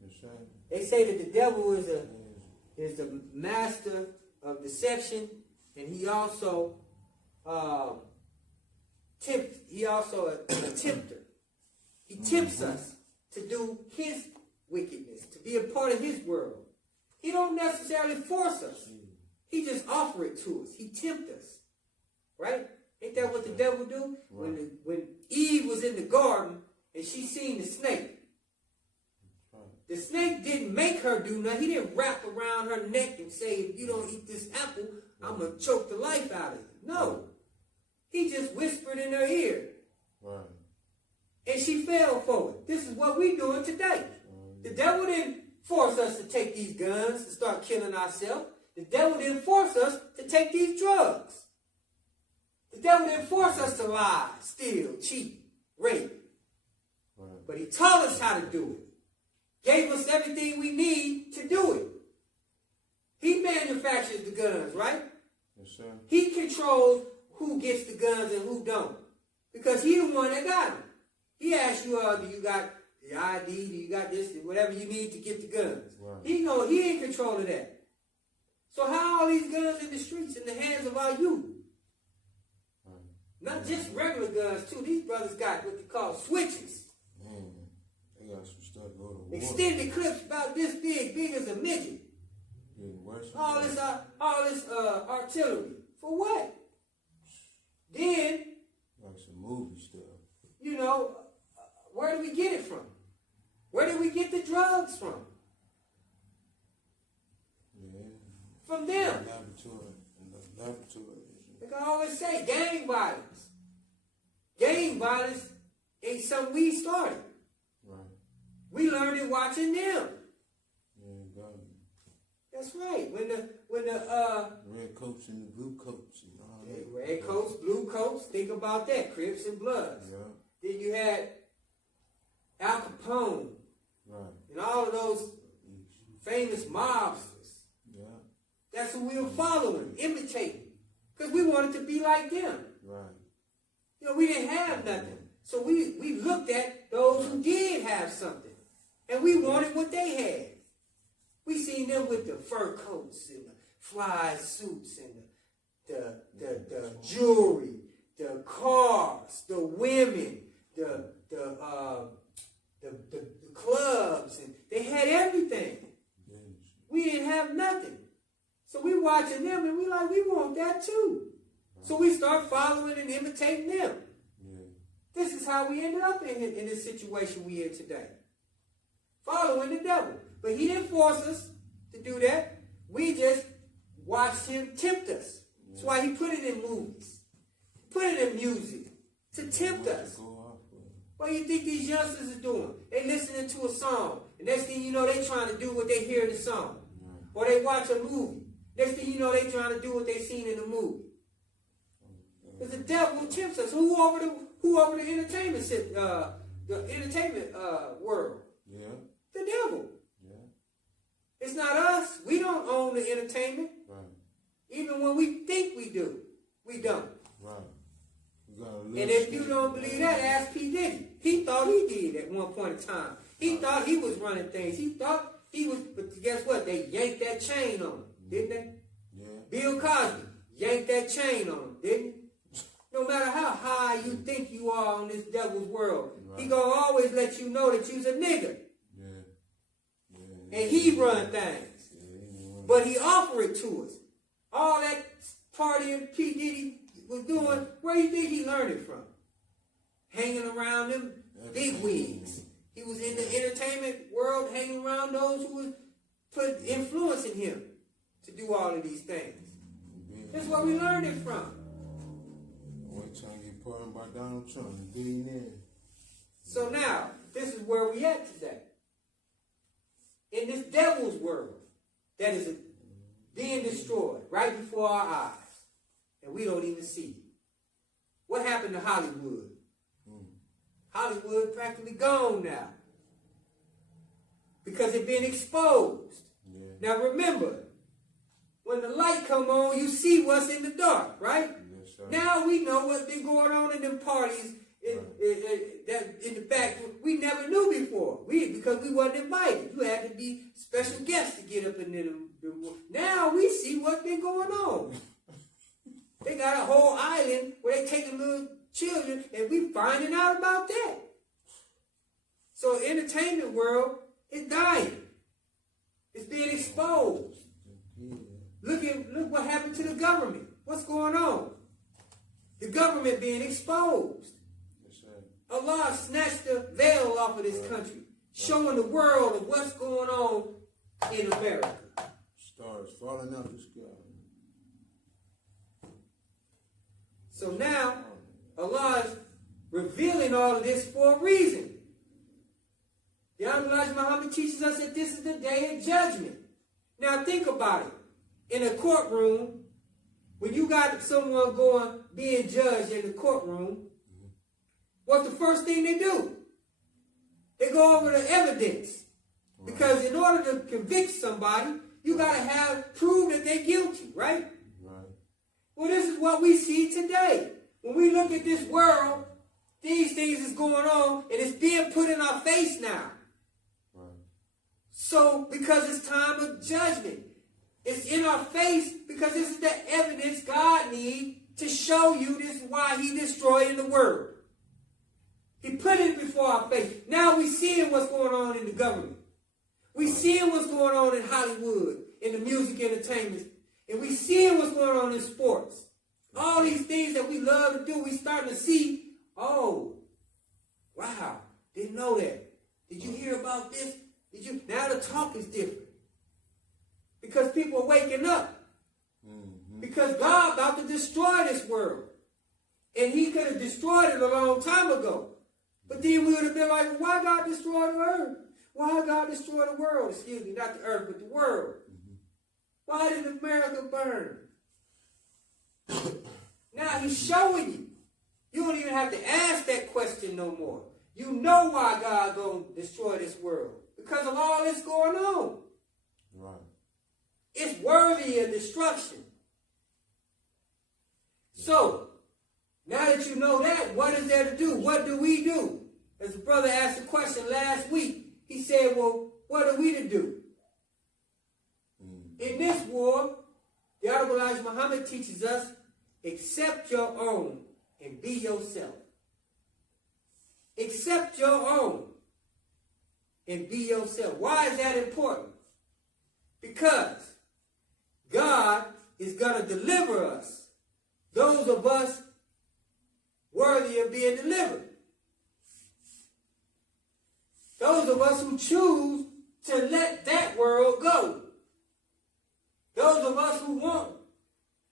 for sure. They say that the devil is is the master of deception, and he also a tempter. He tempts us to do his wickedness, to be a part of his world. He don't necessarily force us. He just offer it to us. He tempt us. Right? Ain't that what the devil do? Right. When Eve was in the garden and she seen the snake, the snake didn't make her do nothing. He didn't wrap around her neck and say, if you don't eat this apple, I'm going to choke the life out of you. No. He just whispered in her ear. Right. And she fell for it. This is what we doing today. The devil didn't force us to take these guns and start killing ourselves. The devil didn't force us to take these drugs. The devil didn't force us to lie, steal, cheat, rape. Right. But he taught us how to do it. Gave us everything we need to do it. He manufactures the guns, right? Yes, sir. He controls who gets the guns and who don't. Because he's the one that got them. He asks you, do you got the ID, do you got this, whatever you need to get the guns. Right. He in control of that. So how are all these guns in the streets in the hands of our youth? Right. Not just regular guns, too. These brothers got what they call switches. Man, they got some stuff going on. Extended clips about this big as a midget. All this artillery. For what? Then, like some movie stuff. You know, where do we get it from? Where did we get the drugs from? Yeah. From them. Laboratory. Like I always say, gang violence. Gang violence ain't something we started. Right. We learned it watching them. Yeah, got it. That's right. When the red coats and the blue coats and all that. Red coats, blue coats. Think about that. Crips and Bloods. Yeah. Then you had Al Capone. Right. And all of those famous mobsters. Yeah. That's who we were following, imitating. Because we wanted to be like them. Right. You know, we didn't have nothing. So we looked at those who did have something. And we wanted what they had. We seen them with the fur coats and the fly suits and the jewelry, the cars, the women, the clubs, and they had everything. We didn't have nothing. So we watching them and we want that too. So we start following and imitating them. Yeah. This is how we ended up in this situation we in today. Following the devil. But he didn't force us to do that. We just watched him tempt us. That's why he put it in movies. Put it in music. To tempt us. What do you think these youngsters are doing? They listening to a song. And next thing you know, they trying to do what they hear in the song. Or they watch a movie. Next thing you know, they trying to do what they seen in the movie. Because the devil tempts us. Who over the entertainment world? Yeah. The devil. Yeah. It's not us. We don't own the entertainment. Right. Even when we think we do, we don't. Right. And if you don't believe that, ask P. Diddy. He thought he did at one point in time. He thought he was running things. He thought he was, but guess what? They yanked that chain on him, didn't they? Yeah. Bill Cosby yanked that chain on him, didn't he? No matter how high you think you are on this devil's world, right. He gonna always let you know that you's a nigga. Yeah. Yeah. And he run things. Yeah. But he offer it to us. All that partying P. Diddy was doing, where do you think he learned it from? Hanging around them big wigs. He was in the entertainment world hanging around those who was put influence in him to do all of these things. That's where we learned it from. Wait till you get pardoned by Donald Trump and billionaire. So now, this is where we at today. In this devil's world that is being destroyed right before our eyes. And we don't even see it. What happened to Hollywood? Hollywood practically gone now. Because it been exposed. Yeah. Now remember, when the light come on, you see what's in the dark, right? Yes, now we know what's been going on in them parties that in the fact we never knew before. Because we wasn't invited. You had to be special guests to get up in the now we see what's been going on. They got a whole island where they taking little children, and we finding out about that. So the entertainment world is dying. It's being exposed. Look what happened to the government. What's going on? The government being exposed. Allah snatched the veil off of this country, showing the world of what's going on in America. Stars falling out the sky. So now, Allah is revealing all of this for a reason. The Honorable Elijah Muhammad teaches us that this is the day of judgment. Now think about it. In a courtroom, when you got someone being judged in the courtroom, what's the first thing they do? They go over the evidence. Because in order to convict somebody, you got to prove that they're guilty, right? Well, this is what we see today. When we look at this world, these things is going on, and it's being put in our face now. So, because it's time of judgment, it's in our face because this is the evidence God needs to show you this is why he destroyed the world. He put it before our face. Now we seeing what's going on in the government. We seeing what's going on in Hollywood, in the music entertainment. And we seeing what's going on in sports. All these things that we love to do, we starting to see, oh, wow, didn't know that. Did you hear about this? Now the talk is different. Because people are waking up. Because God about to destroy this world. And he could have destroyed it a long time ago. But then we would have been like, well, why God destroy the earth? Why God destroy the world? Excuse me, not the earth, but the world. Why did America burn? Now he's showing you. You don't even have to ask that question no more. You know why God going to destroy this world. Because of all this going on. Right. It's worthy of destruction. So, now that you know that, what is there to do? What do we do? As the brother asked a question last week, he said, well, what are we to do? In this war, the Honorable Elijah Muhammad teaches us, accept your own and be yourself. Accept your own and be yourself. Why is that important? Because God is going to deliver us, those of us worthy of being delivered. Those of us who choose to let that world go. Those of us who want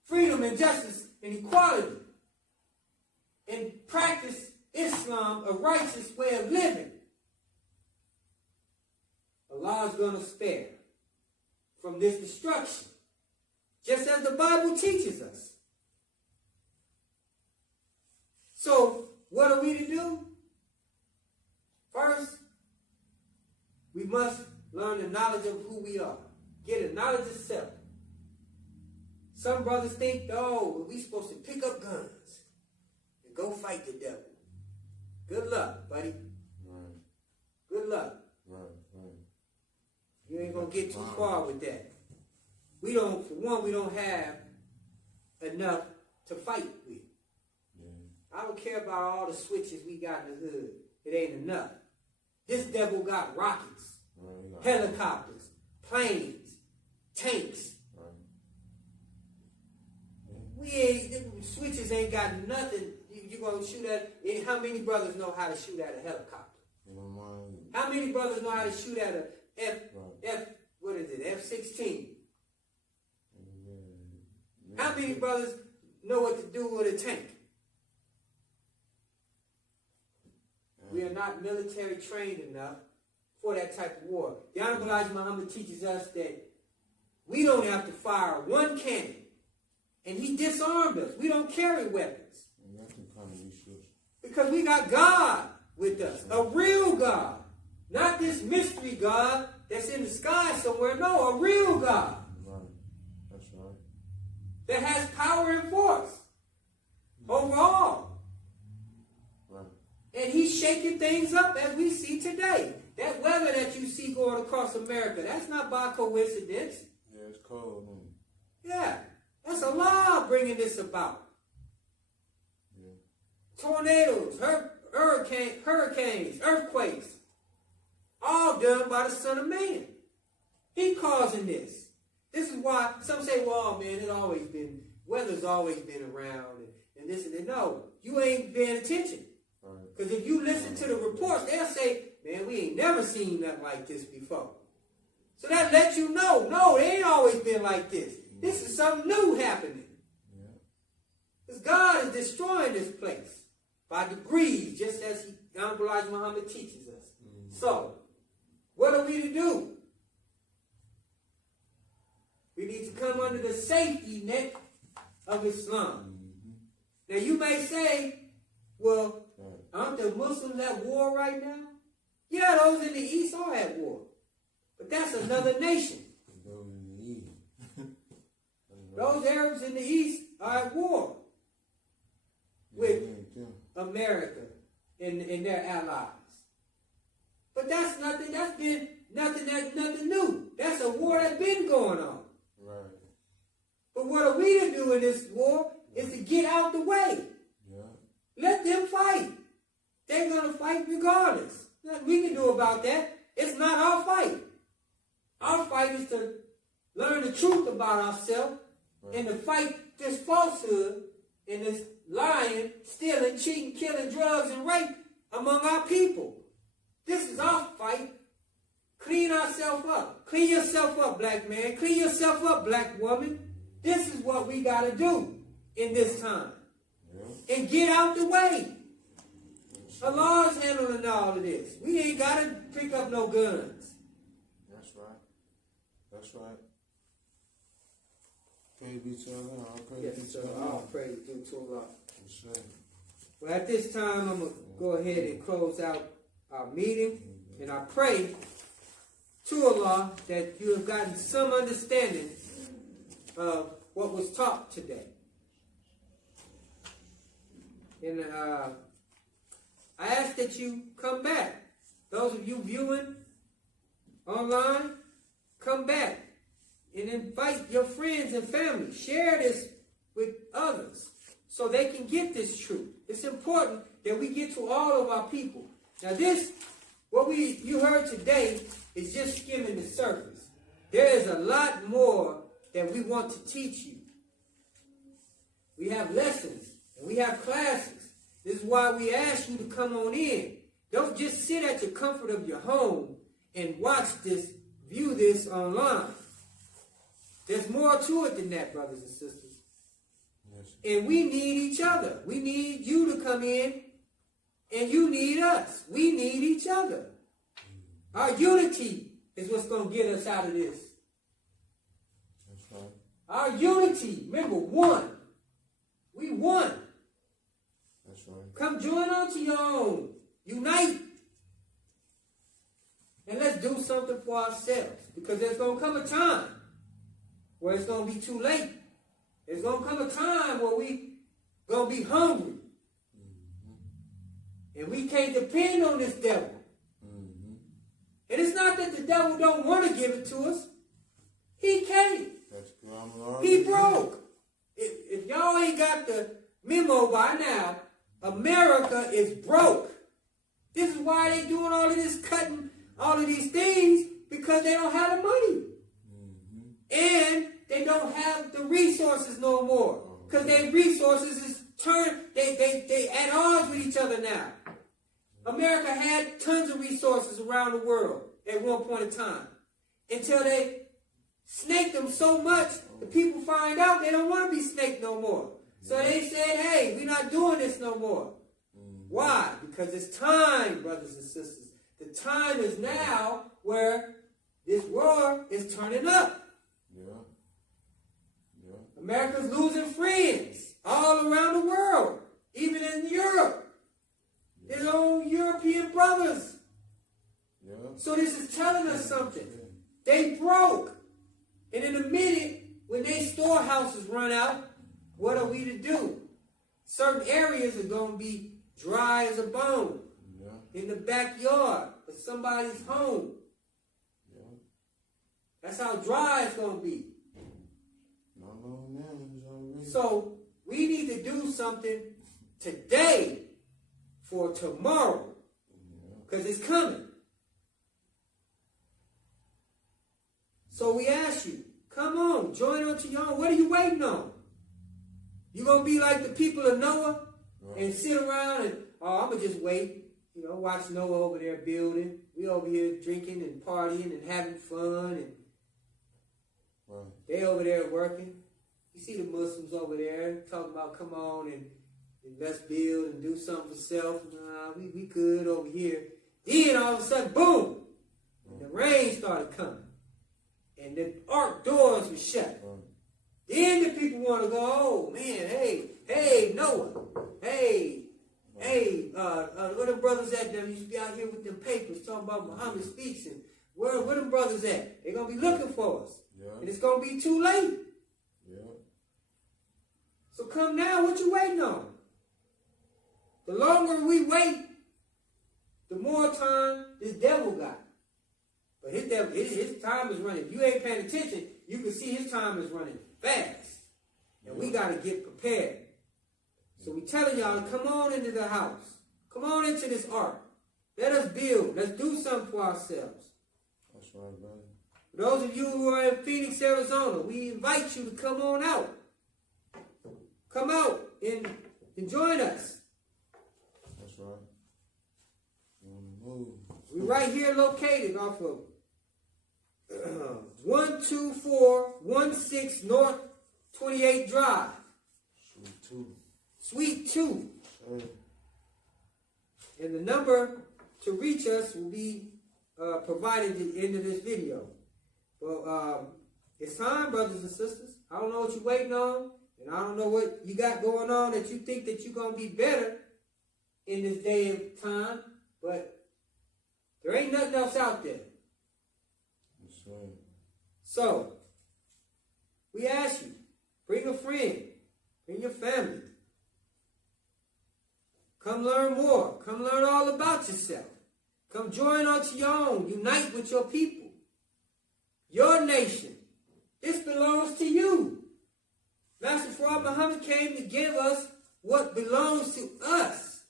freedom and justice and equality and practice Islam, a righteous way of living, Allah is going to spare from this destruction, just as the Bible teaches us. So, what are we to do? First, we must learn the knowledge of who we are. Get a knowledge of self. Some brothers think, oh, we're supposed to pick up guns and go fight the devil. Good luck, buddy. Right. Good luck. Right. You ain't going to get too far with that. We don't, for one, we don't have enough to fight with. I don't care about all the switches we got in the hood. It ain't enough. This devil got rockets, helicopters, planes, tanks. The switches ain't got nothing. You gonna shoot at? How many brothers know how to shoot at a helicopter? How many brothers know how to shoot at a F-16? How many brothers know what to do with a tank? We are not military trained enough for that type of war. The Honorable Elijah Muhammad teaches us that we don't have to fire one cannon. And he disarmed us. We don't carry weapons. Because we got God with us. A real God. Not this mystery God that's in the sky somewhere. No, a real God. Right. That's right. That has power and force over all. Right. And he's shaking things up as we see today. That weather that you see going across America, that's not by coincidence. Yeah, it's cold. Yeah, that's Allah bringing this about. Yeah. Tornadoes, hurricanes, earthquakes, all done by the Son of Man. He causing this. This is why some say, well, man, weather's always been around and this and that. No, you ain't paying attention. Because if you listen to the reports, they'll say, man, we ain't never seen nothing like this before. So that lets you know, no, it ain't always been like this. This is something new happening. Because God is destroying this place by degrees, just as Elijah Muhammad teaches us. So, what are we to do? We need to come under the safety net of Islam. Now you may say, well, aren't the Muslims at war right now? Yeah, those in the East are at war. But that's another nation. Those Arabs in the East are at war with America and their allies. But that's nothing new. That's a war that's been going on. Right. But what are we to do in this war is to get out the way. Yeah. Let them fight. They're going to fight regardless. Nothing we can do about that. It's not our fight. Our fight is to learn the truth about ourselves and to fight this falsehood and this lying, stealing, cheating, killing, drugs, and rape among our people. This is our fight. Clean ourselves up. Clean yourself up, black man. Clean yourself up, black woman. This is what we got to do in this time. Yeah. And get out the way. Allah's handling all of this. We ain't got to pick up no guns. That's right. That's right. Praise be to Allah. All praise be to Allah. All praise be to Allah. Well, at this time, I'm going to go ahead and close out our meeting. And I pray to Allah that you have gotten some understanding of what was taught today. And I ask that you come back. Those of you viewing online, come back and invite your friends and family. Share this with others so they can get this truth. It's important that we get to all of our people. Now this, what you heard today is just skimming the surface. There is a lot more that we want to teach you. We have lessons and we have classes. This is why we ask you to come on in. Don't just sit at the comfort of your home and watch this, view this online. There's more to it than that, brothers and sisters. Yes. And we need each other. We need you to come in, and you need us. We need each other. Our unity is what's going to get us out of this. That's right. Our unity, remember, one. We won. That's right. Come join on to your own. Unite. And let's do something for ourselves. Because there's going to come a time where it's going to be too late. There's going to come a time where we going to be hungry. And we can't depend on this devil. And it's not that the devil don't want to give it to us. He can't. He broke. If y'all ain't got the memo by now, America is broke. This is why they doing all of this cutting, all of these things, because they don't have the money. And they don't have the resources no more. Because their resources is they at odds with each other now. America had tons of resources around the world at one point in time. Until they snaked them so much, the people find out they don't want to be snaked no more. So they said, hey, we're not doing this no more. Why? Because it's time, brothers and sisters. The time is now where this war is turning up. America's losing friends all around the world, even in Europe. His own European brothers. So this is telling us something. They broke. And in a minute, when their storehouses run out, what are we to do? Certain areas are going to be dry as a bone. in the backyard of somebody's home. Yeah. That's how dry it's going to be. Not long now, it's already. So we need to do something today for tomorrow. Because it's coming. So we ask you, come on, join on to your own. What are you waiting on? You going to be like the people of Noah and sit around and, oh, I'm going to just wait. You know, watch Noah over there building. We over here drinking and partying and having fun. And they over there working. You see the Muslims over there talking about, come on and let's build and do something for self. Nah, we good over here. Then all of a sudden, boom, the rain started coming. And the ark doors were shut. Then the people want to go, oh, man, hey, Noah. Hey, where them brothers at? Them used to be out here with them papers talking about Muhammad speaks. And where them brothers at? They're going to be looking for us. Yeah. And it's going to be too late. Yeah. So come now, what you waiting on? The longer we wait, the more time this devil got. But his time is running. If you ain't paying attention, you can see his time is running fast. And we got to get prepared. So we telling y'all, come on into the house. Come on into this ark. Let us build. Let's do something for ourselves. That's right, brother. For those of you who are in Phoenix, Arizona, we invite you to come on out. Come out and join us. That's right. Move. We're right here located off of 12416 North 28 Drive. Suite 2. Sure. And the number to reach us will be provided at the end of this video. Well, it's time, brothers and sisters. I don't know what you're waiting on, and I don't know what you got going on that you think that you're going to be better in this day of time, but there ain't nothing else out there. That's right. So, we ask you, bring a friend, bring your family. Come learn more. Come learn all about yourself. Come join onto your own. Unite with your people. Your nation. This belongs to you. Master Farad Muhammad came to give us what belongs to us.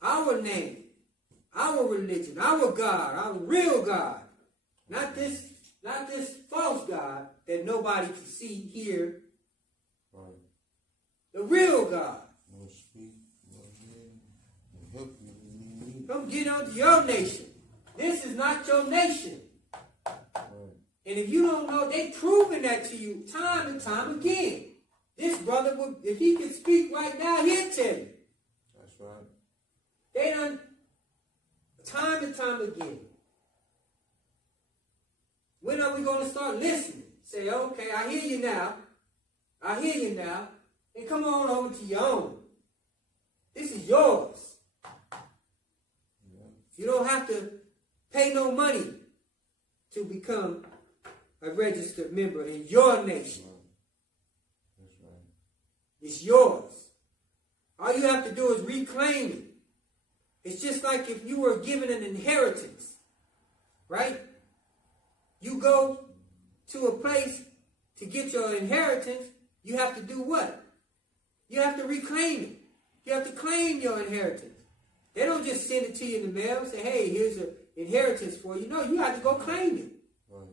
Our name. Our religion. Our God. Our real God. Not this false God that nobody can see here. Right. The real God. More speak, more hear, more help you. Come get onto your nation. This is not your nation. Right. And if you don't know, they proving that to you time and time again. This brother, would, if he could speak right now, he'll tell you. That's right. They done time and time again. When are we going to start listening? Say, okay, I hear you now. I hear you now. And come on over to your own. This is yours. Yeah. You don't have to pay no money to become a registered member in your nation. That's right. It's yours. All you have to do is reclaim it. It's just like if you were given an inheritance, right? You go to a place to get your inheritance, you have to do what? You have to reclaim it. You have to claim your inheritance. They don't just send it to you in the mail and say, hey, here's an inheritance for you. No, you have to go claim it. Right.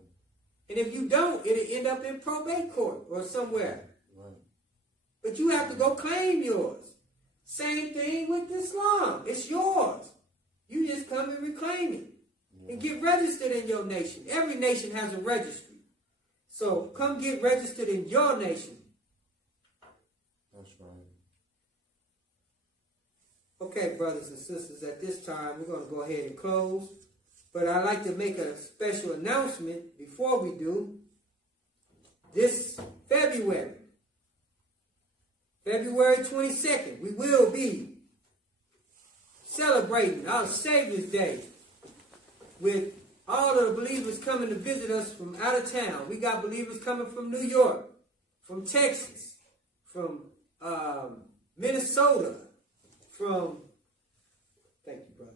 And if you don't, it'll end up in probate court or somewhere. Right. But you have to go claim yours. Same thing with Islam. It's yours. You just come and reclaim it. And get registered in your nation. Every nation has a registry. So come get registered in your nation. That's right. Okay, brothers and sisters, at this time, we're going to go ahead and close. But I'd like to make a special announcement before we do. This February 22nd, we will be celebrating our Savior's Day with all of the believers coming to visit us from out of town. We got believers coming from New York, from Texas, from Minnesota, from, thank you, brother,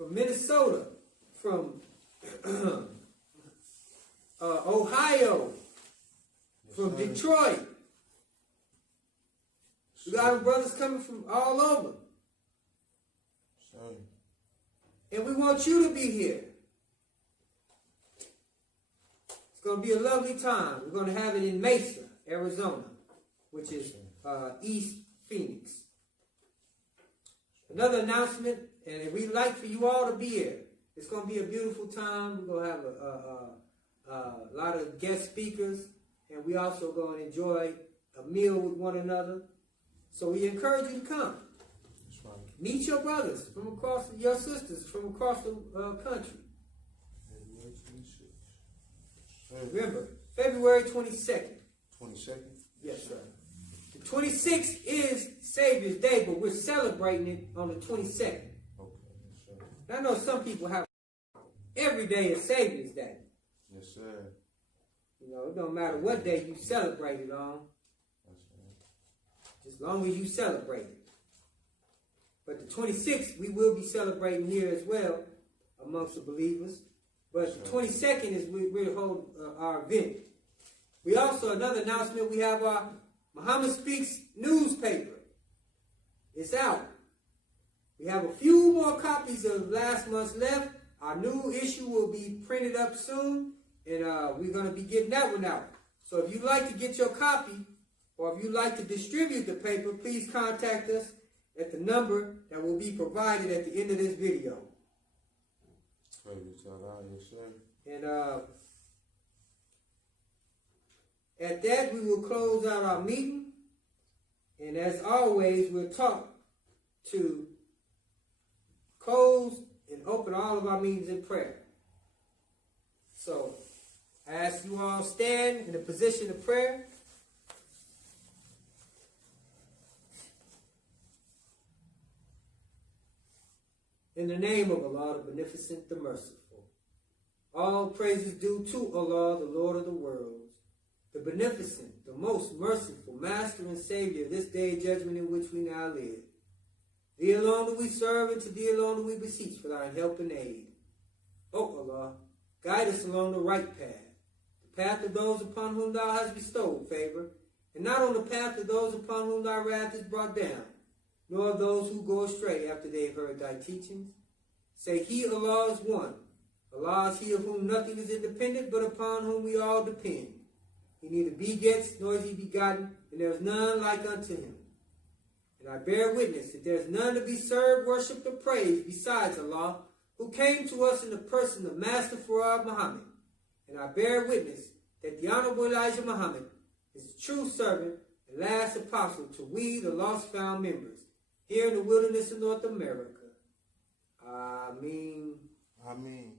from Minnesota, from Ohio, from Detroit. We got brothers coming from all over. And we want you to be here. It's going to be a lovely time. We're going to have it in Mesa, Arizona, which is East Phoenix. Another announcement, and we'd like for you all to be here. It's going to be a beautiful time. We're going to have a lot of guest speakers, and we also going to enjoy a meal with one another. So we encourage you to come. That's right. Meet your brothers from across, your sisters from across the country. Remember, February 22nd. 22nd? Yes, sir. The 26th is Savior's Day, but we're celebrating it on the 22nd. Okay, yes, sir. Now, I know some people have every day is Savior's Day. Yes, sir. You know, it don't matter what day you celebrate it on. That's right. As long as you celebrate it. But the 26th, we will be celebrating here as well amongst the believers. But the 22nd is we'll hold our event. We also, another announcement, we have our Muhammad Speaks newspaper. It's out. We have a few more copies of last month's left. Our new issue will be printed up soon, and we're going to be getting that one out. So if you'd like to get your copy, or if you'd like to distribute the paper, please contact us at the number that will be provided at the end of this video. Yes, sir. And at that, we will close out our meeting. And as always, we're taught to close and open all of our meetings in prayer. So, I ask you all stand in a position of prayer. In the name of Allah, the Beneficent, the Merciful. All praises due to Allah, the Lord of the worlds, the Beneficent, the most merciful, Master and Savior of this day of judgment in which we now live. Thee alone do we serve, and to Thee alone do we beseech for Thine help and aid. O Allah, guide us along the right path, the path of those upon whom Thou hast bestowed favor, and not on the path of those upon whom Thy wrath is brought down, nor of those who go astray after they have heard Thy teachings. Say, He, Allah, is one. Allah is He of whom nothing is independent, but upon whom we all depend. He neither begets nor is He begotten, and there is none like unto Him. And I bear witness that there is none to be served, worshipped, or praised besides Allah, who came to us in the person of Master Farad Muhammad. And I bear witness that the Honorable Elijah Muhammad is the true servant and last apostle to we, the lost found members, here in the wilderness of North America. Ameen. Ameen.